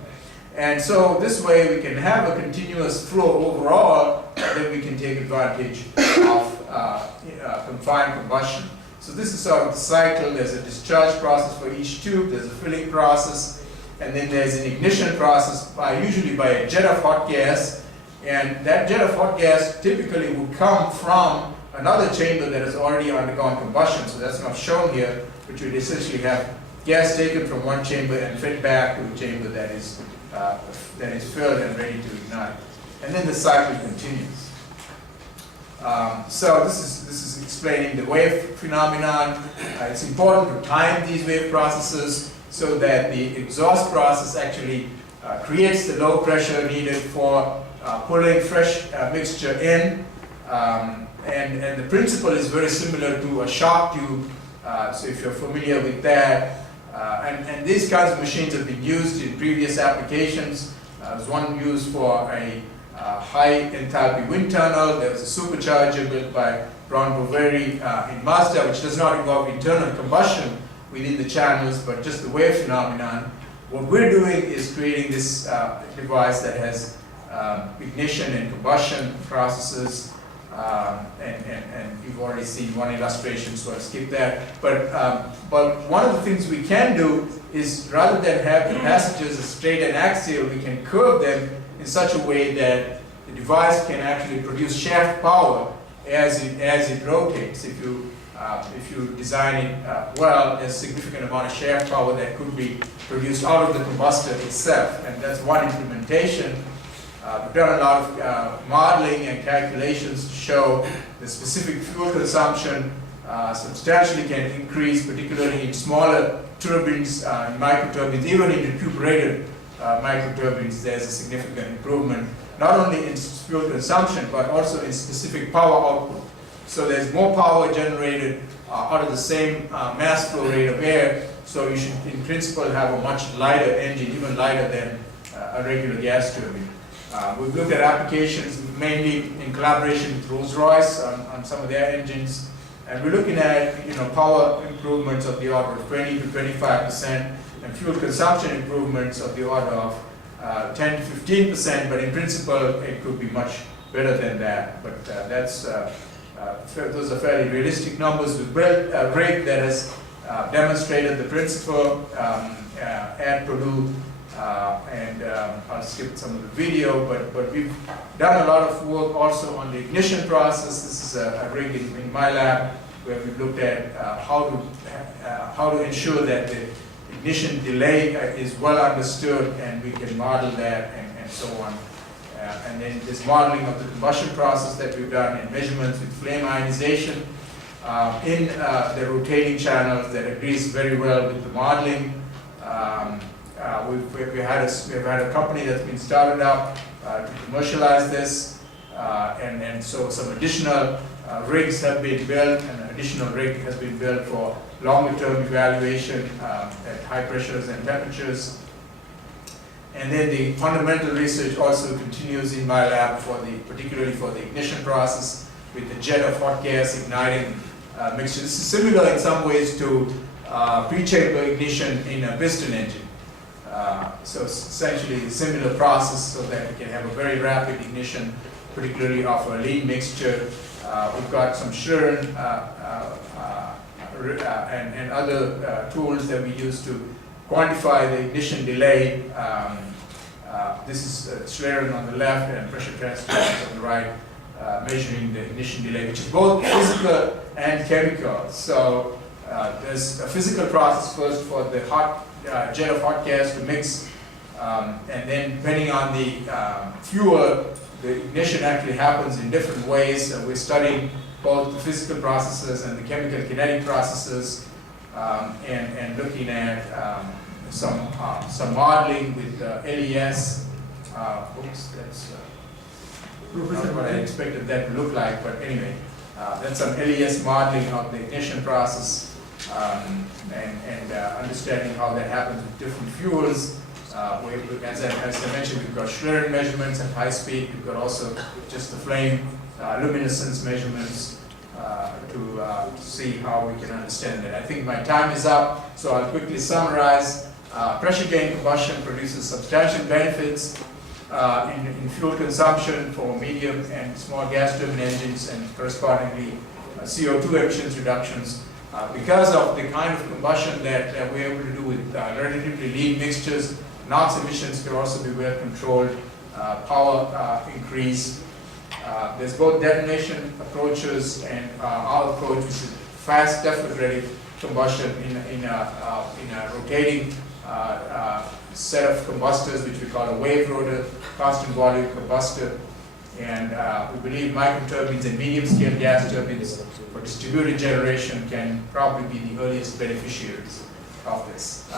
And so this way we can have a continuous flow overall, then we can take advantage of confined combustion. So this is sort of the cycle. There's a discharge process for each tube, there's a filling process, and then there's an ignition process usually by a jet of hot gas. And that jet of hot gas typically will come from another chamber that has already undergone combustion. So that's not shown here, but you'd essentially have gas taken from one chamber and fed back to a chamber that is filled and ready to ignite. And then the cycle continues. So this is explaining the wave phenomenon. It's important to time these wave processes so that the exhaust process actually creates the low pressure needed for pulling fresh mixture in. And the principle is very similar to a shock tube. So if you're familiar with that, and these kinds of machines have been used in previous applications. There's one used for a high enthalpy wind tunnel. There was a supercharger built by Ron Boveri in Mazda, which does not involve internal combustion within the channels, but just the wave phenomenon. What we're doing is creating this device that has ignition and combustion processes And you've already seen one illustration, so I'll skip that. But one of the things we can do is, rather than have the passages straight and axial, we can curve them in such a way that the device can actually produce shaft power as it rotates. If you design it well, there's a significant amount of shaft power that could be produced out of the combustor itself, and that's one implementation. We've done a lot of modeling and calculations to show the specific fuel consumption substantially can increase, particularly in smaller turbines, microturbines, even in recuperated microturbines. There's a significant improvement, not only in fuel consumption, but also in specific power output. So there's more power generated out of the same mass flow rate of air, so you should, in principle, have a much lighter engine, even lighter than a regular gas turbine. We've looked at applications mainly in collaboration with Rolls-Royce on some of their engines, and we're looking at power improvements of the order of 20 to 25%, and fuel consumption improvements of the order of 10 to 15%. But in principle, it could be much better than that. But those are fairly realistic numbers. We've built a rig that has demonstrated the principle at Purdue. I'll skip some of the video, but we've done a lot of work also on the ignition process. This is a rig in my lab where we've looked at how to ensure that the ignition delay is well understood, and we can model that and so on. And then this modeling of the combustion process that we've done, and measurements with flame ionization in the rotating channels that agrees very well with the modeling. We've had a company that's been started up to commercialize this, and so some additional rigs have been built, and an additional rig has been built for longer term evaluation at high pressures and temperatures. And then the fundamental research also continues in my lab, particularly for the ignition process with the jet of hot gas igniting mixture. This is similar in some ways to pre-chamber ignition in a piston engine. So it's essentially a similar process, so that we can have a very rapid ignition, particularly of a lean mixture. We've got some Schlern and other tools that we use to quantify the ignition delay. This is Schlern on the left and pressure transducers on the right, measuring the ignition delay, which is both physical and chemical. So there's a physical process first for the jet of hot gas to mix, and then depending on the fuel, the ignition actually happens in different ways. We're studying both the physical processes and the chemical kinetic processes, and looking at some modeling with LES. Oops, that's not what I expected that to look like, but anyway, that's some LES modeling of the ignition process, and understanding how that happens with different fuels. As I mentioned, we've got Schlern measurements at high speed. We've got also just the flame luminescence measurements to see how we can understand that. I think my time is up, so I'll quickly summarize. Pressure gain combustion produces substantial benefits in fuel consumption for medium and small gas turbine engines, and correspondingly CO2 emissions reductions. Because of the kind of combustion that we're able to do with relatively lean mixtures, NOx emissions can also be well controlled, power increase. There's both detonation approaches and our approach, which is fast deflagrative combustion in a rotating set of combustors, which we call a wave rotor, constant volume combustor. And we believe microturbines and medium-scale gas turbines for distributed generation can probably be the earliest beneficiaries of this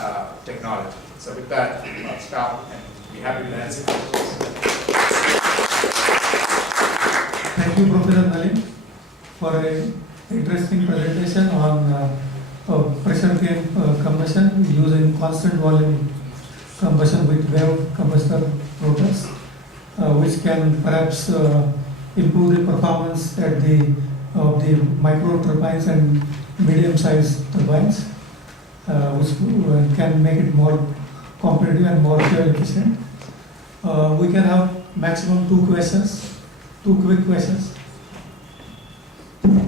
technology. So with that, I'll stop and be happy to answer questions. Thank you, Professor Nalim, for an interesting presentation on pressure gain combustion using constant volume combustion with wave combustor rotors, which can perhaps improve the performance of the micro turbines and medium-sized turbines, which can make it more competitive and more fuel efficient. We can have maximum two quick questions. Okay,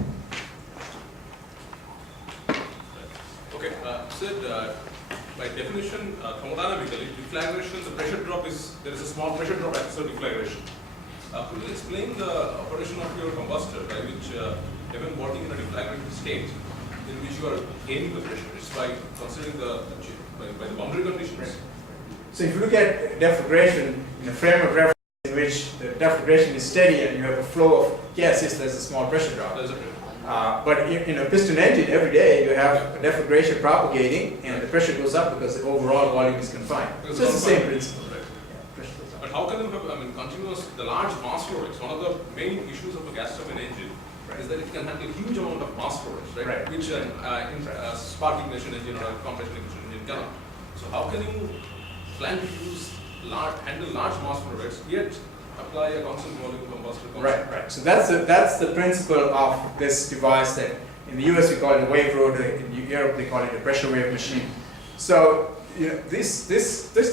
by definition, thermodynamically, deflagration, the pressure drop is, there is a small pressure drop after deflagration. Could you explain the operation of your combustor by which, even working in a deflagrated state, in which you are gaining the pressure? It's by considering by the boundary conditions. So if you look at deflagration in a frame of reference in which the deflagration is steady and you have a flow of gases, there's a small pressure drop. There's a pressure. But in a piston engine, every day you have a deflagration propagating and the pressure goes up because the overall volume is confined. Because So it's the confined. same principle. Right. Yeah, pressure goes up. But how can you have, continuous, the large mass flow rates? One of the main issues of a gas turbine engine is that it can handle a huge amount of mass flow rates, right? Right. Which a spark ignition engine or a compression ignition engine cannot. So how can you plan to use handle large mass flow rates, yet apply a constant volume combustor? Right. So that's the principle of this device that in the US we call it a wave rotor, in Europe they call it a pressure wave machine. So this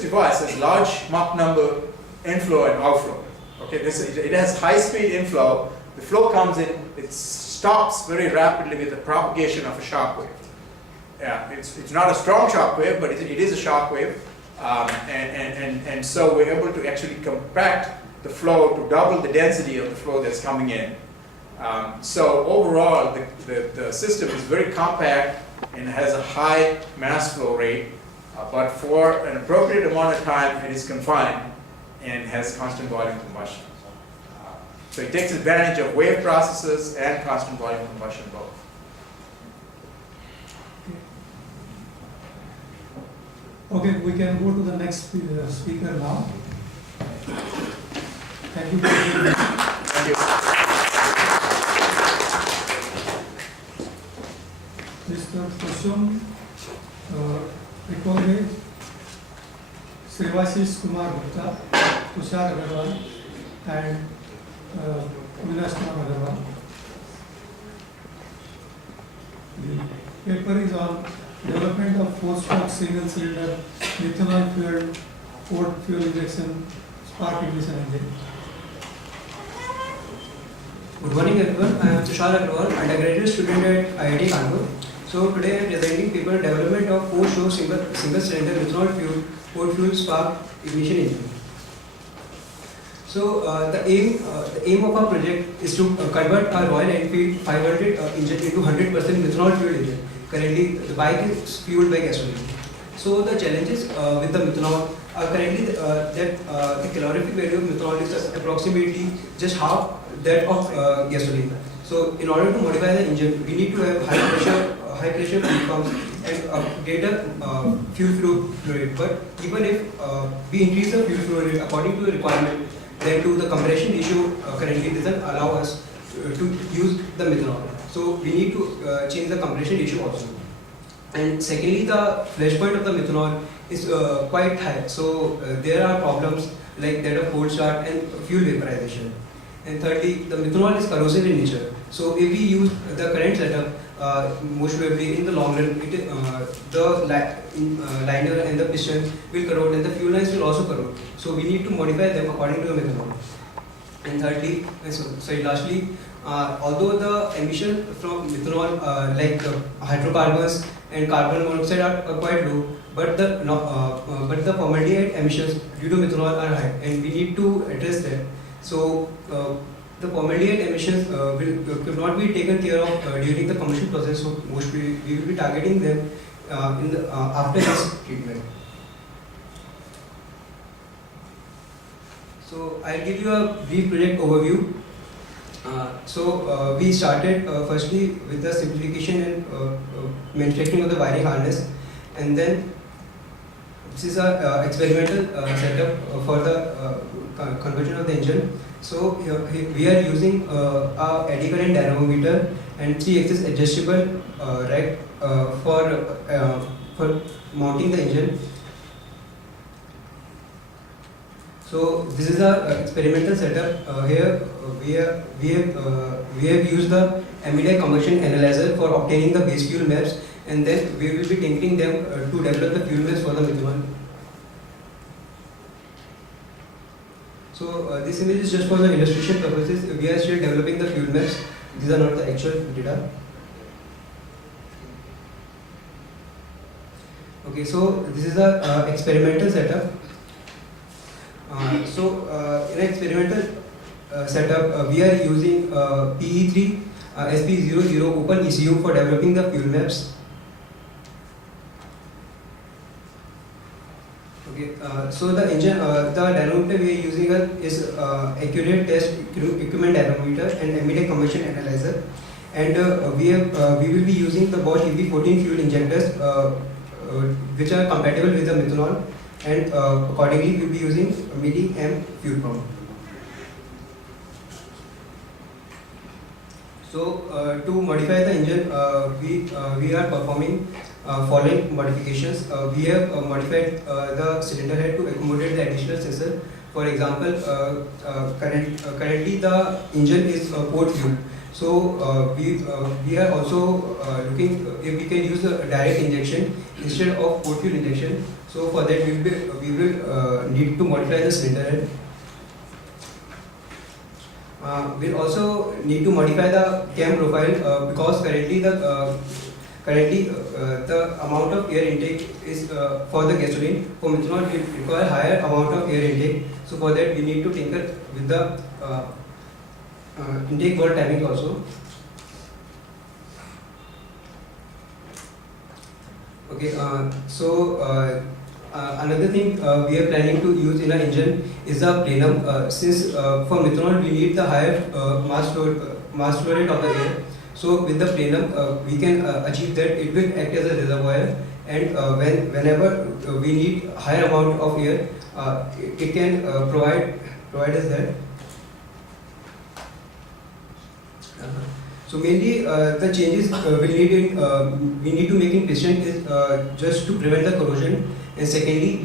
device has large Mach number inflow and outflow. Okay, it has high speed inflow. The flow comes in, it stops very rapidly with the propagation of a shock wave. Yeah, it's not a strong shock wave, but it is a shock wave, and so we're able to actually compact the flow to double the density of the flow that's coming in. So overall, the system is very compact and has a high mass flow rate, but for an appropriate amount of time, it is confined and has constant volume combustion. So it takes advantage of wave processes and constant volume combustion both. Okay, we can go to the next speaker now. Thank you for being here. Thank you. Mr. Kushum Rikore, Srivashish Kumar Gupta, Tushar Agarwal, and Vilas Kumar Agarwal. The paper is on development of four-stroke single-cylinder methanol-fueled port fuel injection spark ignition engine. Good morning everyone, I am Tushar Agarwal, undergraduate student at IIT Kanpur. So today I am presenting paper development of four-stroke single-cylinder methanol-fueled port fuel spark ignition engine. So the aim of our project is to convert our Royal Enfield 500 engine into 100% methanol fueled engine. Currently the bike is fueled by gasoline. So the challenges with the methanol are currently that the calorific value of methanol is approximately just half that of gasoline. So in order to modify the engine, we need to have high pressure fuel pumps and greater fuel flow rate. But even if we increase the fuel flow rate according to the requirement, then to the compression issue currently doesn't allow us to use the methanol. So we need to change the compression issue also. And secondly, the flash point of the methanol is quite high. So there are problems like that of cold start and fuel vaporization. And thirdly, the methanol is corrosive in nature. So if we use the current setup, most probably in the long run, the liner and the piston will corrode and the fuel lines will also corrode. So we need to modify them according to the methanol. And thirdly, lastly, although the emission from methanol like hydrocarbons and carbon monoxide are quite low, but the formaldehyde emissions due to methanol are high, and we need to address that. So the formaldehyde emissions could not be taken care of during the combustion process. So mostly we will be targeting them after this treatment. So I'll give you a brief project overview. We started firstly with the simplification and manufacturing of the wiring harness, and then this is our experimental setup for the conversion of the engine. So here we are using a eddy current dynamometer and 3-axis adjustable rack for mounting the engine. So this is our experimental setup. Here we have used the immediate combustion analyzer for obtaining the base fuel maps, and then we will be tinkering them to develop the fuel maps for the methanol. So this image is just for the illustration purposes. We are still developing the fuel maps. These are not the actual data. Okay, so this is the experimental setup. In an experimental setup, we are using PE3 SP00 open ECU for developing the fuel maps. Okay, so the engine, the dynamometer we are using is accurate test equipment dynamometer and emitter combustion analyzer, and we will be using the Bosch EV14 fuel injectors, which are compatible with the methanol, and accordingly we will be using midi-M fuel pump. So to modify the engine, we are performing following modifications. We have modified the cylinder head to accommodate the additional sensor. For example, currently the engine is port fuel. So we are also looking if we can use a direct injection instead of port fuel injection. So for that we will need to modify the cylinder head. We'll also need to modify the cam profile because currently the amount of air intake is for the gasoline. For methanol, it requires higher amount of air intake. So for that, we need to tinker with the intake valve timing also. Okay, another thing we are planning to use in our engine is the plenum. Since for methanol we need the higher mass flow rate of the air. So with the plenum we can achieve that. It will act as a reservoir, and whenever we need higher amount of air, it can provide us that. So mainly the changes we need to make in piston is just to prevent the corrosion, and secondly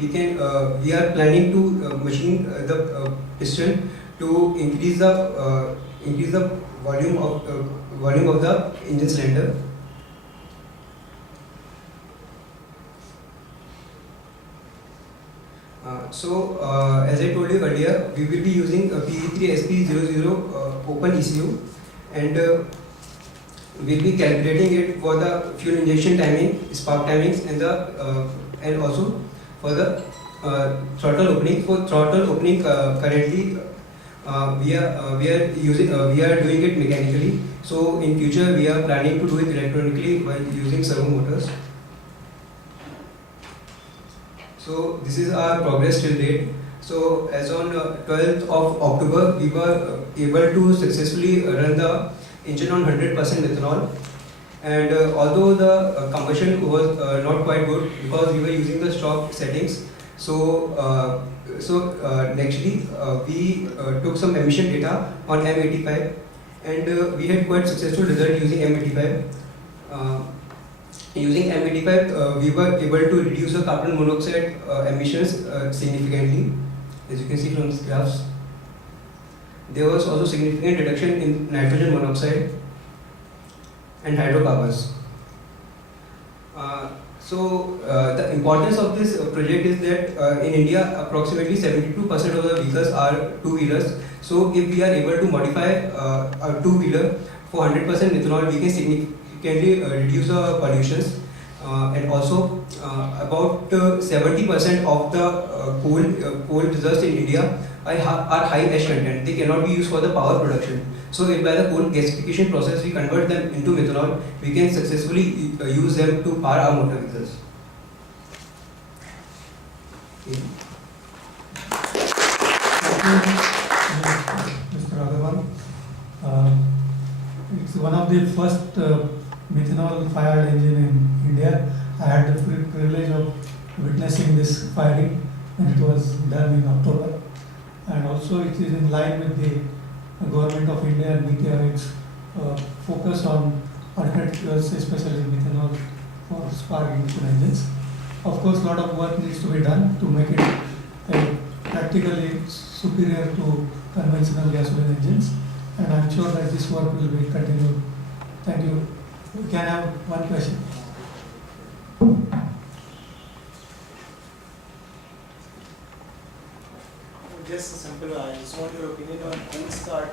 we are planning to machine the piston to increase the volume of the engine cylinder. As I told you earlier, we will be using a PE3 SP00 open ECU, and we'll be calculating it for the fuel injection timing, spark timings, and also for the throttle opening. For throttle opening, currently we are doing it mechanically. So in future we are planning to do it electronically while using servo motors. So this is our progress till date. So as on 12th of October, we were able to successfully run the engine on 100% methanol, and although the combustion was not quite good because we were using the stock settings. Nextly we took some emission data on M85, and we had quite successful result using M85. Using M85, we were able to reduce the carbon monoxide emissions significantly, as you can see from these graphs. There was also significant reduction in nitrogen monoxide and hydrocarbons. The importance of this project is that in India, approximately 72% of the vehicles are two-wheelers. So if we are able to modify a two-wheeler for 100% methanol, we can significantly reduce the pollutions. And also about 70% of the coal reserves in India are high ash content. They cannot be used for the power production. So if by the coal gasification process we convert them into methanol, we can successfully use them to power our motor vehicles. Okay. Mr. Agarwal. It's one of the first methanol fired engine in India. I had the privilege of witnessing this firing, and it was done in October. And also it is in line with the Government of India and Niti Aayog's focus on alternate fuels, especially methanol for spark ignition engines. Of course, a lot of work needs to be done to make it practically superior to conventional gasoline engines, and I'm sure that this work will be continued. Thank you. We can have one question. just a simple, I just want your opinion on cold start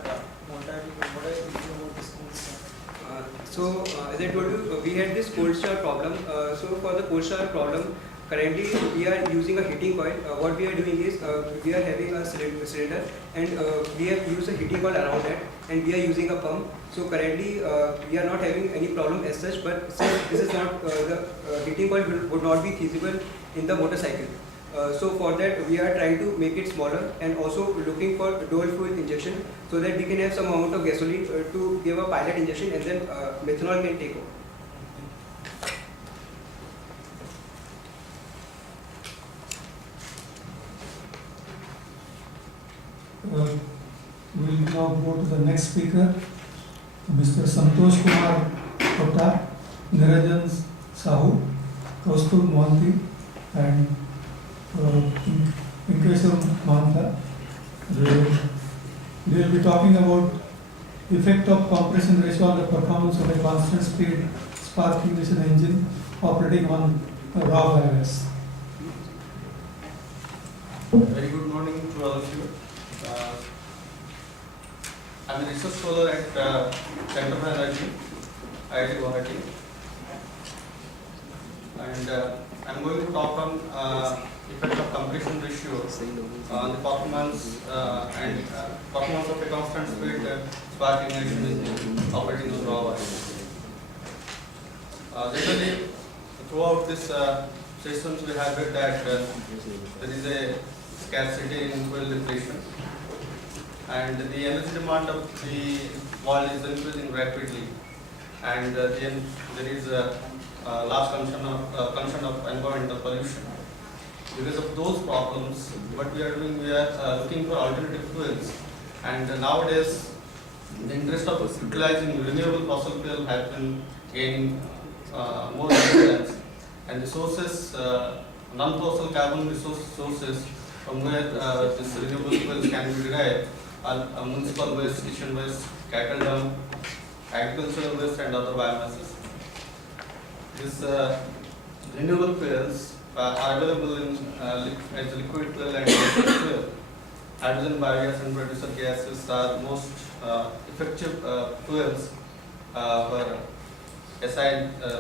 mortality. What are you thinking about this cold start? As I told you, we had this cold start problem. So for the cold start problem, currently we are using a heating coil. What we are doing is we are having a cylinder and we have used a heating coil around that, and we are using a pump. So currently we are not having any problem as such, but since this is not the heating coil would not be feasible in the motorcycle. So for that we are trying to make it smaller and also looking for dual fuel injection so that we can have some amount of gasoline to give a pilot injection, and then methanol can take over. We will now go to the next speaker, Mr. Santosh Kumar Kota, Niranjan Sahu, Kaustubh Mohanty, and Pinkeshwar Mahanta. They will be talking about effect of compression ratio on the performance of a constant speed spark ignition engine operating on raw biogas. Very good morning to all of you. I'm a research scholar at Center for Energy, IIT Guwahati, and I'm going to talk on effect of compression ratio on the performance performance of a constant speed spark ignition engine operating on raw oil. Generally, throughout this sessions we have heard that there is a scarcity in fuel depletion, and the energy demand of the world is increasing rapidly, and then there is a large concern of environmental pollution. Because of those problems, what we are doing, we are looking for alternative fuels, and nowadays the interest of utilizing renewable fossil fuel has been gaining more importance, and the sources, non-fossil carbon resource sources from where this renewable fuels can be derived are municipal waste, kitchen waste, cattle dung, agricultural waste, and other biomasses. These renewable fuels are available in as liquid fuel and liquid fuel. Hydrogen, biogas, and producer gases are most effective fuels for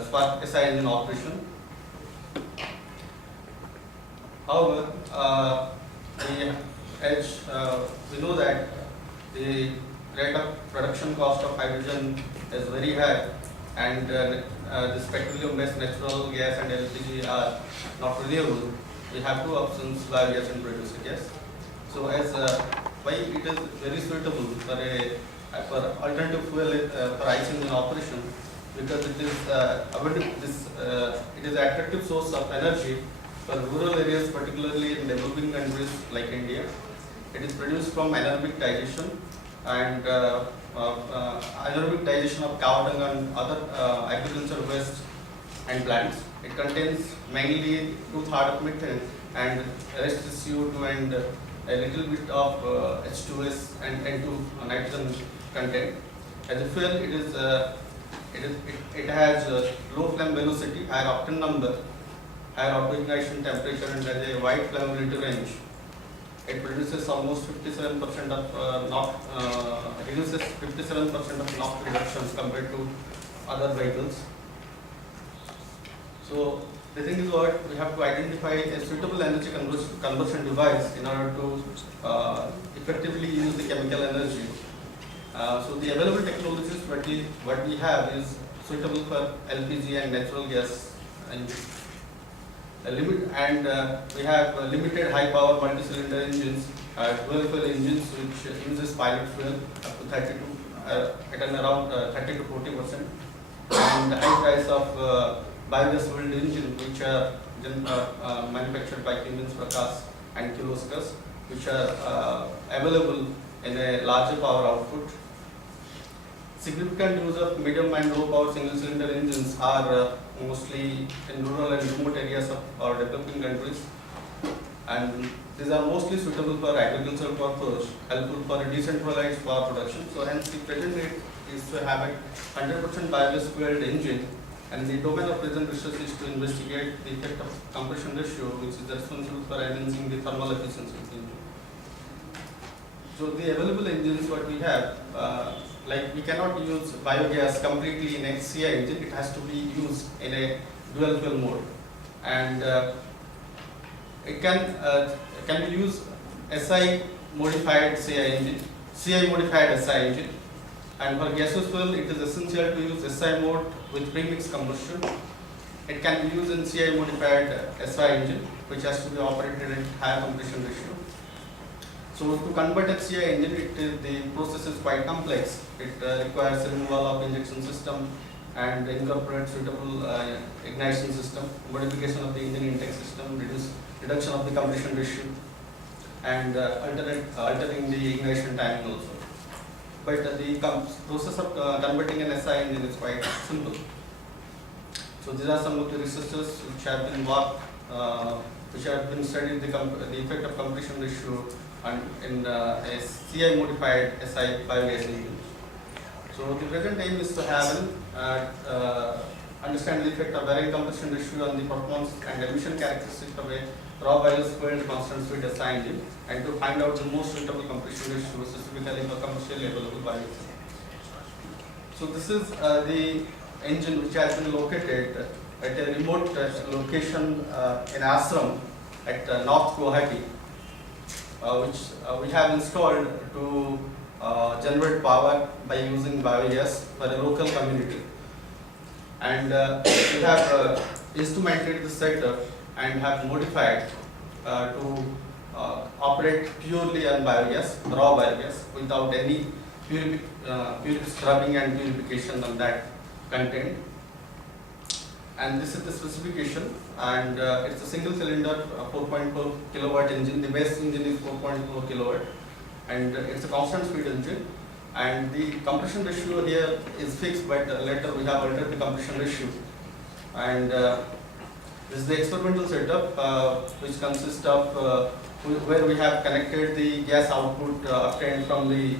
spark SI engine operation. However, we know that the rate of production cost of hydrogen is very high, and this petroleum-based natural gas and LPG are not renewable. We have two options: biogas and producer gas. So, as why it is very suitable for alternative fuel for ICE engine operation, because it is it is an attractive source of energy for rural areas, particularly in developing countries like India. It is produced from anaerobic digestion and anaerobic digestion of cow dung and other agricultural waste and plants. It contains mainly 2/3 of methane and rest is CO2 and a little bit of H2S and N2 nitrogen content. As a fuel, it has low flame velocity, high octane number, higher autoignition temperature, and has a wide flammability range. It produces almost 57% of reduces 57% of NOx reductions compared to other vehicles. So the thing is, what we have to identify a suitable energy conversion device in order to effectively use the chemical energy. So the available technologies what we have is suitable for LPG and natural gas engines. We have limited high power multi-cylinder engines, dual fuel engines which uses pilot fuel up to 30 to at an around 30 to 40%, and the high price of biogas fueled engine which are manufactured by Siemens Prakash and Kirloskar, which are available in a larger power output. Significant use of medium and low power single cylinder engines are mostly in rural and remote areas of our developing countries, and these are mostly suitable for agricultural purpose, helpful for a decentralized power production. So hence the present need is to have a 100% biogas fueled engine, and the domain of present research is to investigate the effect of compression ratio, which is responsible for enhancing the thermal efficiency of the engine. So the available engines what we have, like we cannot use biogas completely in a CI engine. It has to be used in a dual fuel mode, and it can be used SI modified CI engine, CI modified SI engine, and for gaseous fuel it is essential to use SI mode with premix combustion. It can be used in CI modified SI engine, which has to be operated at higher compression ratio. So to convert a CI engine, the process is quite complex. It requires removal of injection system and incorporate suitable ignition system, modification of the engine intake system, reduction of the compression ratio, and altering the ignition timing also. But the process of converting an SI engine is quite simple. So these are some of the researchers which have been worked, which have been studied the effect of compression ratio in a CI modified SI biogas engine. So the present aim is to have understand the effect of varying compression ratio on the performance and emission characteristics of a raw biogas constant speed SI engine, and to find out the most suitable compression ratio specifically for commercially available biogas. So this is the engine which has been located at a remote location in Ashram at North Guwahati, which we have installed to generate power by using biogas for a local community. And we have instrumented the setup and have modified to operate purely on biogas, raw biogas, without any scrubbing and purification of that content. And this is the specification, and it's a single cylinder 4.4 kilowatt engine. The base engine is 4.4 kilowatt, and it's a constant speed engine. And the compression ratio here is fixed, but later we have altered the compression ratio. And this is the experimental setup, which consists of where we have connected the gas output obtained from the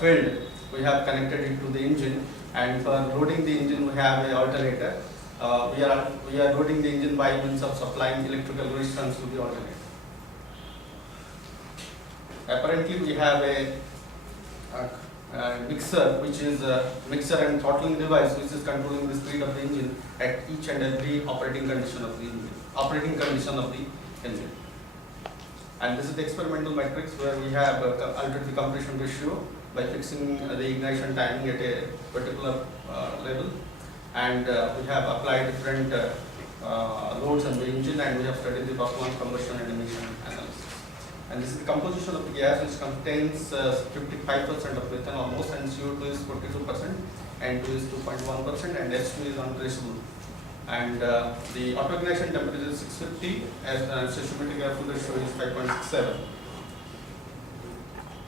field. We have connected it to the engine, and for loading the engine we have an alternator. We are loading the engine by means of supplying electrical resistance to the alternator. Apparently we have a mixer, which is a mixer and throttling device, which is controlling the speed of the engine at each and every operating condition of the engine. And this is the experimental matrix where we have altered the compression ratio by fixing the ignition timing at a particular level, and we have applied different loads on the engine, and we have studied the performance, combustion and emission analysis. And this is the composition of the gas, which contains 55% of methane almost, and CO2 is 42%, N2 is 2.1%, and H2 is untraceable. And the auto ignition temperature is 650, as the stoichiometric air fuel ratio is 5.67,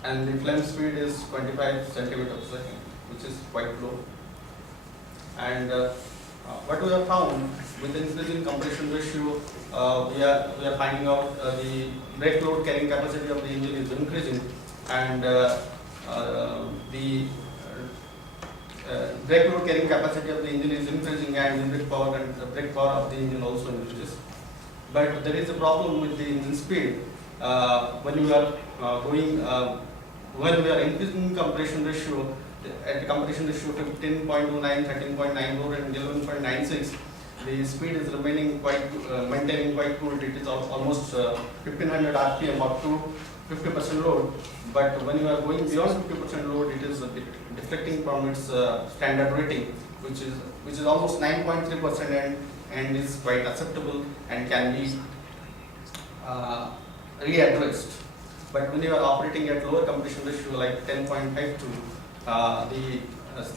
and the flame speed is 25 centimeters per second, which is quite low. And what we have found with the increasing compression ratio, we are finding out the brake load carrying capacity of the engine is increasing, and the brake load carrying capacity of the engine is increasing, and the brake power of the engine also increases. But there is a problem with the engine speed. When we are increasing compression ratio at a compression ratio 15.29, 13.94, and 11.96, the speed is remaining maintaining quite good. It is almost 1500 RPM up to 50% load. But when you are going beyond 50% load, it is a bit deflecting from its standard rating, which is almost 9.3%, and is quite acceptable and can be readdressed. But when you are operating at lower compression ratio like 10.52,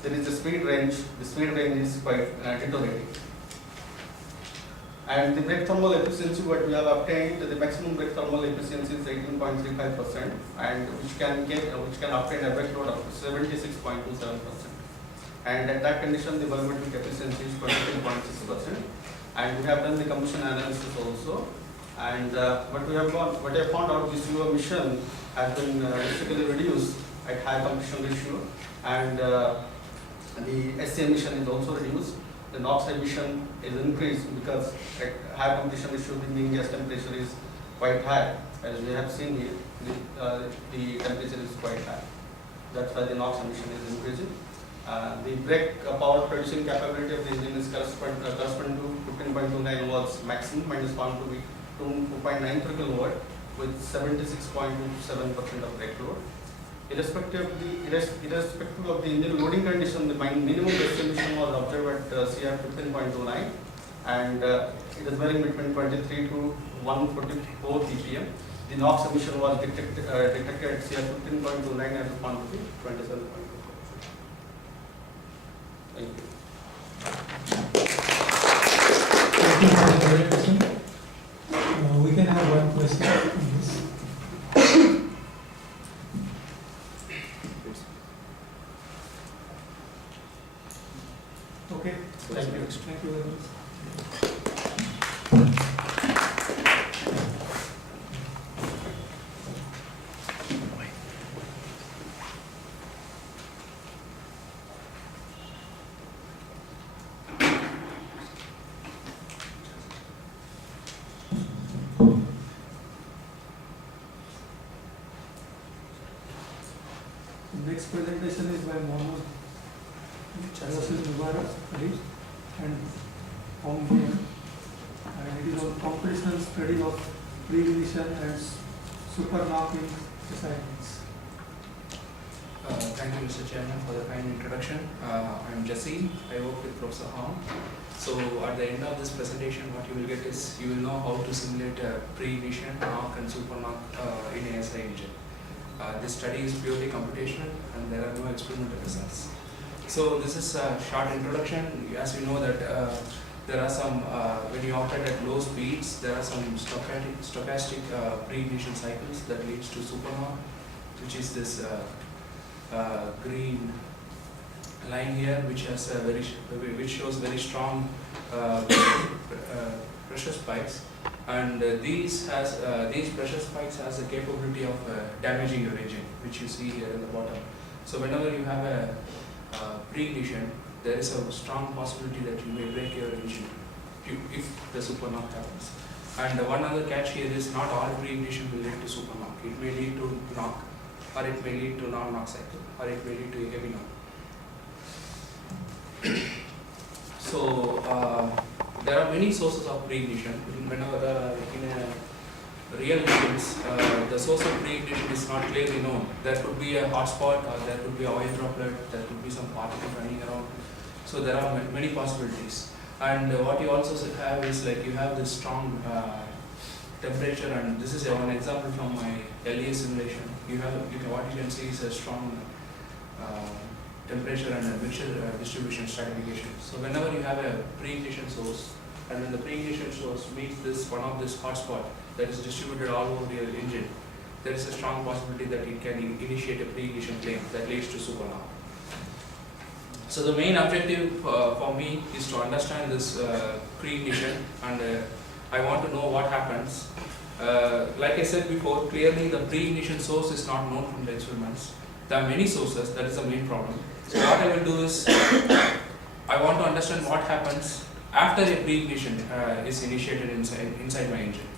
there is a speed range. The speed range is quite deteriorating. And the brake thermal efficiency what we have obtained, the maximum brake thermal efficiency is 18.35%, and which can obtain a brake load of 76.27%. And at that condition, the volumetric efficiency is 23.6%. And we have done the combustion analysis also. And what I found out, this CO emission has been drastically reduced at high compression ratio, and the SC emission is also reduced. The NOx emission is increased because at high compression ratio the mean gas temperature is quite high. As we have seen here, the temperature is quite high. That's why the NOx emission is increasing. The brake power producing capability of the engine is corresponding to 15.29 watts maximum and is found to be 2.93 kW with 76.27% of brake load. Irrespective of the engine loading condition, the minimum base emission was observed at CR 15.29 and it is varying between 23 to 144 ppm. The NOx emission was detected at CR 15.29 and is found to be 27.4. Thank you. Thank you for the presentation. We can have one question on this. Okay. Thank you. Thank you very much. Next presentation is by Mohammed Ali and Hong Ming, and it is on computational study of pre-ignition and supernovae assignments. Thank you, Mr. Chairman, for the kind introduction. I'm Jesse. I work with Professor Hong. So at the end of this presentation, what you will get is you will know how to simulate pre-ignition, knock, and supernock in ASI engine. This study is purely computational, and there are no experimental results. So this is a short introduction. As you know that there are some, when you operate at low speeds, there are some stochastic pre-ignition cycles that leads to supernock, which is this green line here, which has a which shows very strong pressure spikes, and these pressure spikes has the capability of damaging your engine, which you see here in the bottom. So whenever you have a pre-ignition, there is a strong possibility that you may break your engine if the supernock happens. And one other catch here is not all pre-ignition will lead to supernock. It may lead to knock, or it may lead to non-knock cycle, or it may lead to a heavy knock. So there are many sources of pre-ignition. Whenever in a real engines, the source of pre-ignition is not clearly known. There could be a hotspot, or there could be an oil droplet, there could be some particle running around. So there are many possibilities. And what you also have is like you have this strong temperature, and this is one example from my LEA simulation. What you can see is a strong temperature and a mixture distribution stratification. So whenever you have a pre-ignition source, and when the pre-ignition source meets one of this hotspot that is distributed all over your engine, there is a strong possibility that it can initiate a pre-ignition flame that leads to supernock. So the main objective for me is to understand this pre-ignition, and I want to know what happens. Like I said before, clearly the pre-ignition source is not known from the experiments. There are many sources, that is the main problem. So what I will do is, I want to understand what happens after a pre-ignition is initiated inside my engine.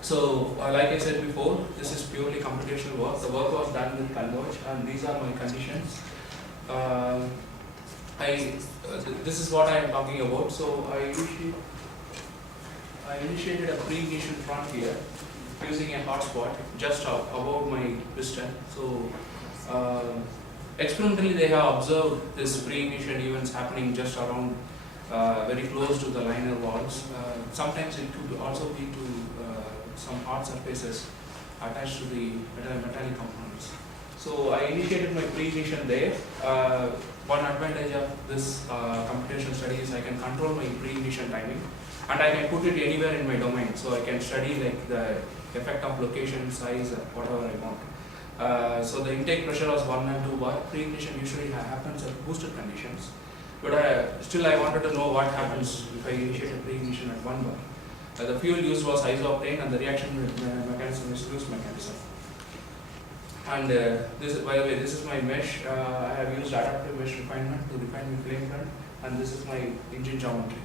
So like I said before, this is purely computational work. The work was done with Converge, and these are my conditions. This is what I am talking about. So I initiated a pre-ignition front here using a hotspot just above my piston. So experimentally they have observed this pre-ignition events happening just around very close to the liner walls. Sometimes it could also be to some hard surfaces attached to the metallic components. So I initiated my pre-ignition there. One advantage of this computational study is I can control my pre-ignition timing, and I can put it anywhere in my domain. So I can study like the effect of location, size, whatever I want. So the intake pressure was 1 and 2 bar. Pre-ignition usually happens at boosted conditions, but still I wanted to know what happens if I initiate a pre-ignition at 1 bar. The fuel used was isooctane, and the reaction mechanism is fuse mechanism. And by the way, this is my mesh. I have used adaptive mesh refinement to refine my flame front, and this is my engine geometry.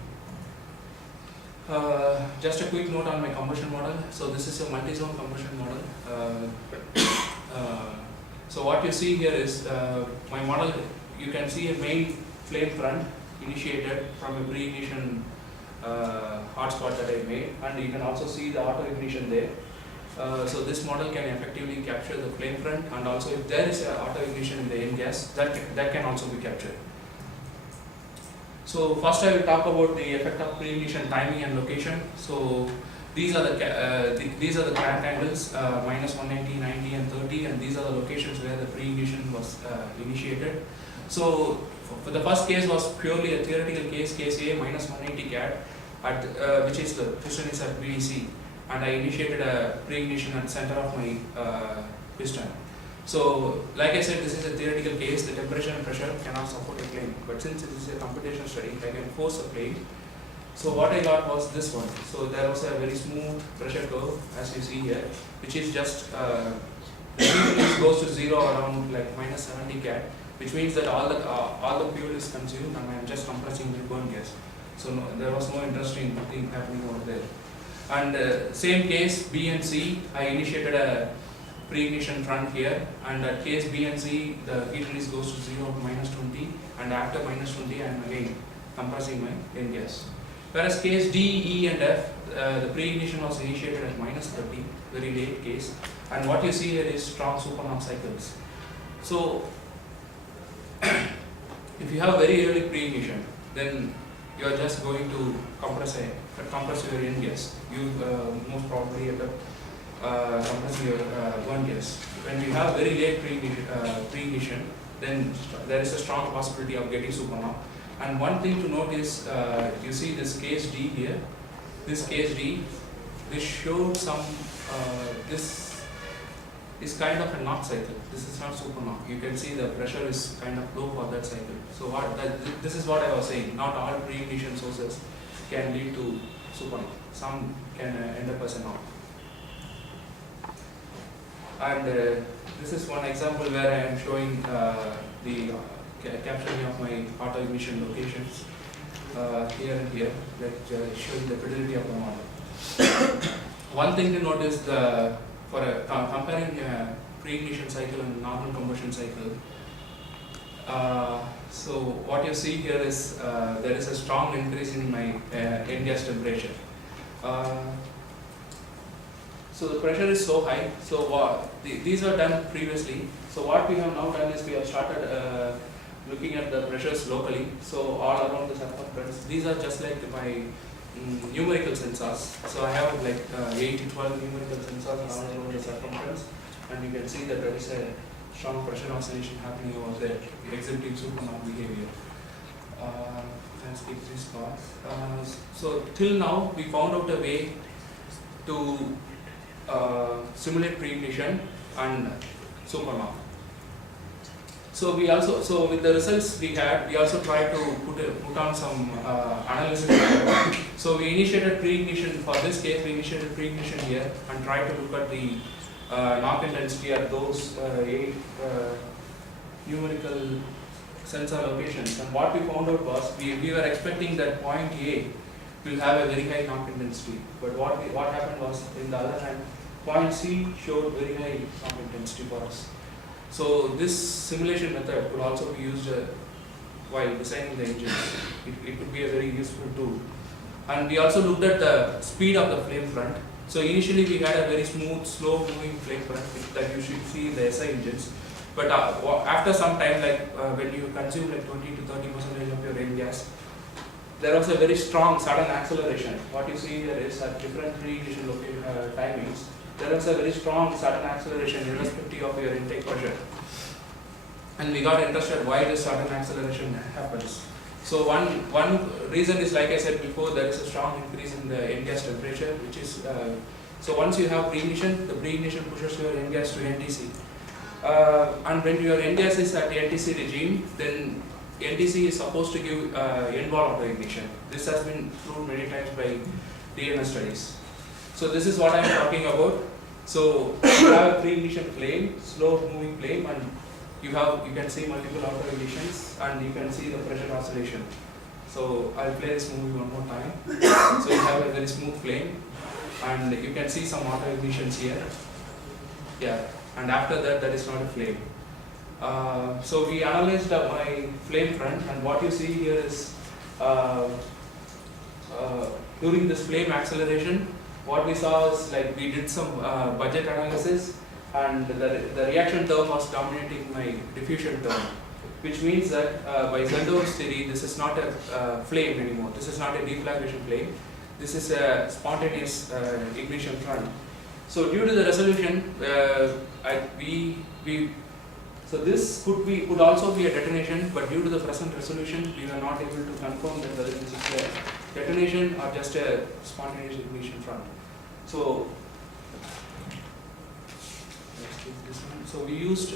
Just a quick note on my combustion model. So this is a multi-zone combustion model. So what you see here is my model. You can see a main flame front initiated from a pre-ignition hotspot that I made, and you can also see the auto ignition there. So this model can effectively capture the flame front, and also if there is a auto ignition in the end gas, that can also be captured. So first I will talk about the effect of pre-ignition timing and location. So these are the crank angles, minus 190, 90 and 30, and these are the locations where the pre-ignition was initiated. So for the first case was purely a theoretical case, case A, minus 180 CAD, which is the piston is at BEC, and I initiated a pre-ignition at the center of my piston. So, like I said, this is a theoretical case. The temperature and pressure cannot support a plane, but since it is a computational study, I can force a plane. So what I got was this one. So there was a very smooth pressure curve, as you see here, which is just the heat goes to zero around like minus 70 CAD, which means that all the fuel is consumed, and I am just compressing the burn gas. So there was no interesting thing happening over there. And same case B and C, I initiated a pre-ignition front here, and at case B and C, the heat release goes to 0 to minus 20, and after minus 20, I am again compressing my end gas. Whereas case D, E, and F, the pre-ignition was initiated at minus 30, very late case, and what you see here is strong supernova cycles. So, if you have very early pre-ignition, then you are just going to compress your end gas. You most probably end up compressing your burn gas. When you have very late pre-ignition, then there is a strong possibility of getting supernova. And one thing to note is, you see this case D here. This case D, this showed some. This is kind of a knock cycle. This is not supernova. You can see the pressure is kind of low for that cycle. So this is what I was saying. Not all pre-ignition sources can lead to supernova. Some can end up as a knock. And this is one example where I am showing the capturing of my auto ignition locations here and here, like showing the fidelity of the model. One thing to note is for comparing pre-ignition cycle and normal combustion cycle. So what you see here is there is a strong increase in my end gas temperature. So the pressure is so high. So these were done previously. So what we have now done is we have started looking at the pressures locally. So all around the circumference. These are just like my numerical sensors. So I have like 8 to 12 numerical sensors around the circumference, and you can see that there is a strong pressure oscillation happening over there, exhibiting supernova behavior. Let's keep this part. So till now we found out a way to simulate pre-ignition and supernova. So with the results we had, we also tried to put on some analysis. So we initiated pre-ignition. For this case, we initiated pre-ignition here and tried to look at the knock intensity at those 8 numerical sensor locations. And what we found out was we were expecting that point A will have a very high knock intensity. But what happened was, in the other hand, point C showed very high knock intensity for us. So this simulation method could also be used while designing the engines. It could be a very useful tool. And we also looked at the speed of the flame front. So initially we had a very smooth, slow moving flame front that you should see in the SI engines. But after some time, like when you consume like 20 to 30% of your end gas, there was a very strong sudden acceleration. What you see here is at different pre-ignition timings, there was a very strong sudden acceleration irrespective of your intake pressure. And we got interested why this sudden acceleration happens. So one reason is, like I said before, there is a strong increase in the end gas temperature, which is, so once you have pre-ignition, the pre-ignition pushes your end gas to NTC. And when your end gas is at the NTC regime, then NTC is supposed to give end wall auto ignition. This has been proved many times by DNS studies. So this is what I am talking about. So you have a pre-ignition flame, slow moving flame, and you can see multiple auto ignitions, and you can see the pressure oscillation. So I'll play this movie one more time. So you have a very smooth flame, and you can see some auto ignitions here. Yeah, and after that, that is not a flame. So we analyzed my flame front, and what you see here is during this flame acceleration, what we saw is like we did some budget analysis, and the reaction term was dominating my diffusion term, which means that by Zendorf's theory, this is not a flame anymore. This is not a deflagration flame. This is a spontaneous ignition front. So due to the resolution, so this could also be a detonation, but due to the present resolution, we were not able to confirm that whether this is a detonation or just a spontaneous ignition front. So let's take this one. So we used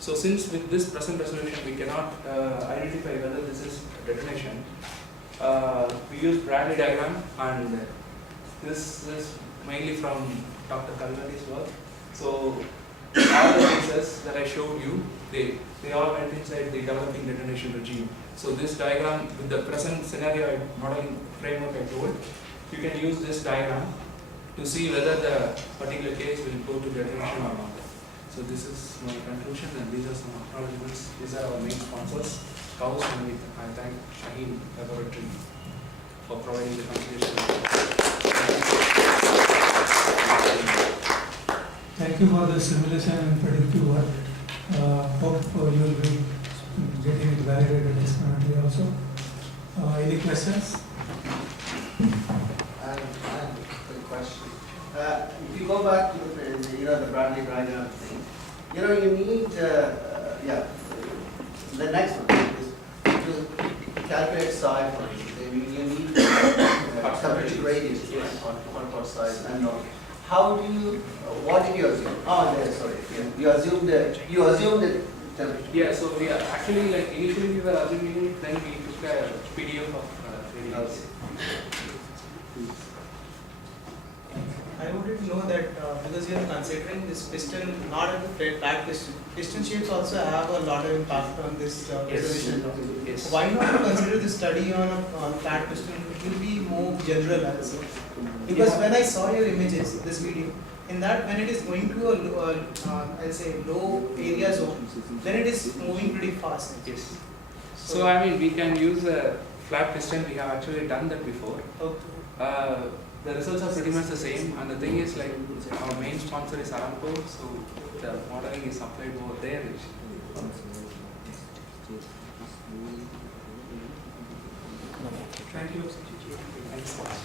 so since with this present resolution we cannot identify whether this is a detonation, we used Bradley diagram, and this is mainly from Dr. Kalvari's work. So all the cases that I showed you, they all went inside the developing detonation regime. So this diagram with the present scenario modeling framework I told, you can use this diagram to see whether the particular case will go to detonation or not. So this is my conclusion, and these are some acknowledgements. These are our main sponsors, Kaus, and I thank Shaheen Laboratory for providing the consideration. Thank you for the simulation and predictive work. Hope you will be getting it validated this month also. Any questions? I have a quick question. If you go back to the Bradley diagram thing, you need the next one is to calculate psi for it. You need temperature gradient, hot size, and all. How do you? What did you assume? Oh, yeah, sorry. You assumed the temperature. Yeah. So we are actually initially we were assuming it, then we took a PDF of radius. I wanted to know that because you are considering this piston not as a flat piston, piston shapes also have a lot of impact on this resolution. Yes. Why not to consider this study on a flat piston? It will be more general, I would say. Because when I saw your images, this video, in that when it is going to a I'll say low area zone, then it is moving pretty fast. Yes. So I mean, we can use a flat piston. We have actually done that before. Okay. The results are pretty much the same, and the thing is our main sponsor is Aramco, so the modeling is applied over there. Thank you. Thanks so much.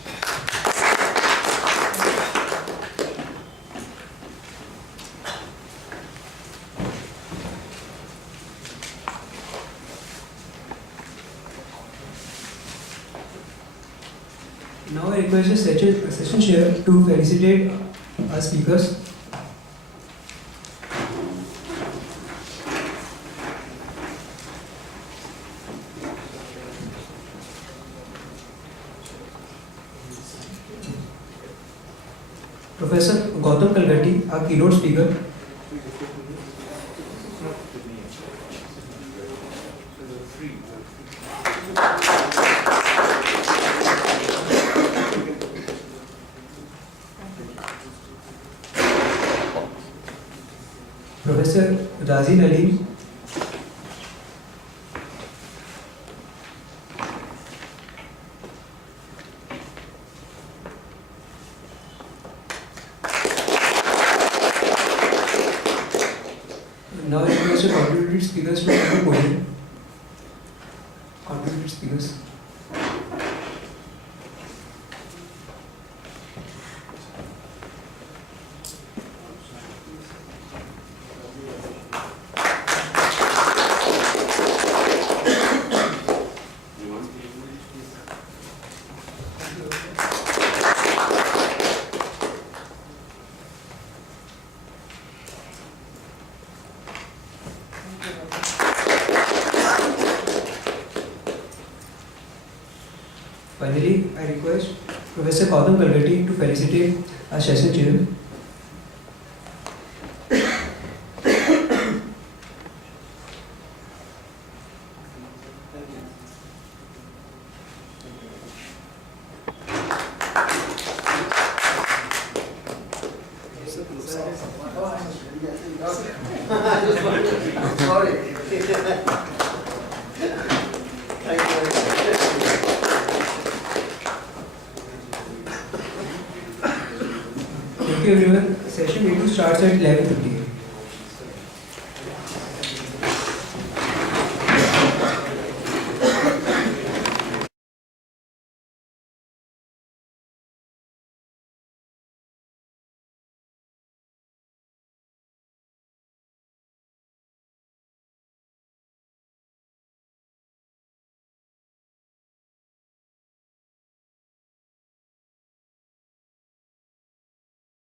Now I request the session chair to felicitate our speakers. Professor Gautam Kalgatti, our keynote speaker. Professor Razin Ali, now I request the contributed speakers to come to the podium. Contributed speakers. Finally, I request Professor Gautam Kalgatti to felicitate our session chair. Oh, I just wondered. Sorry. Thank you very much. Thank you everyone. Session 82 starts at 11:50.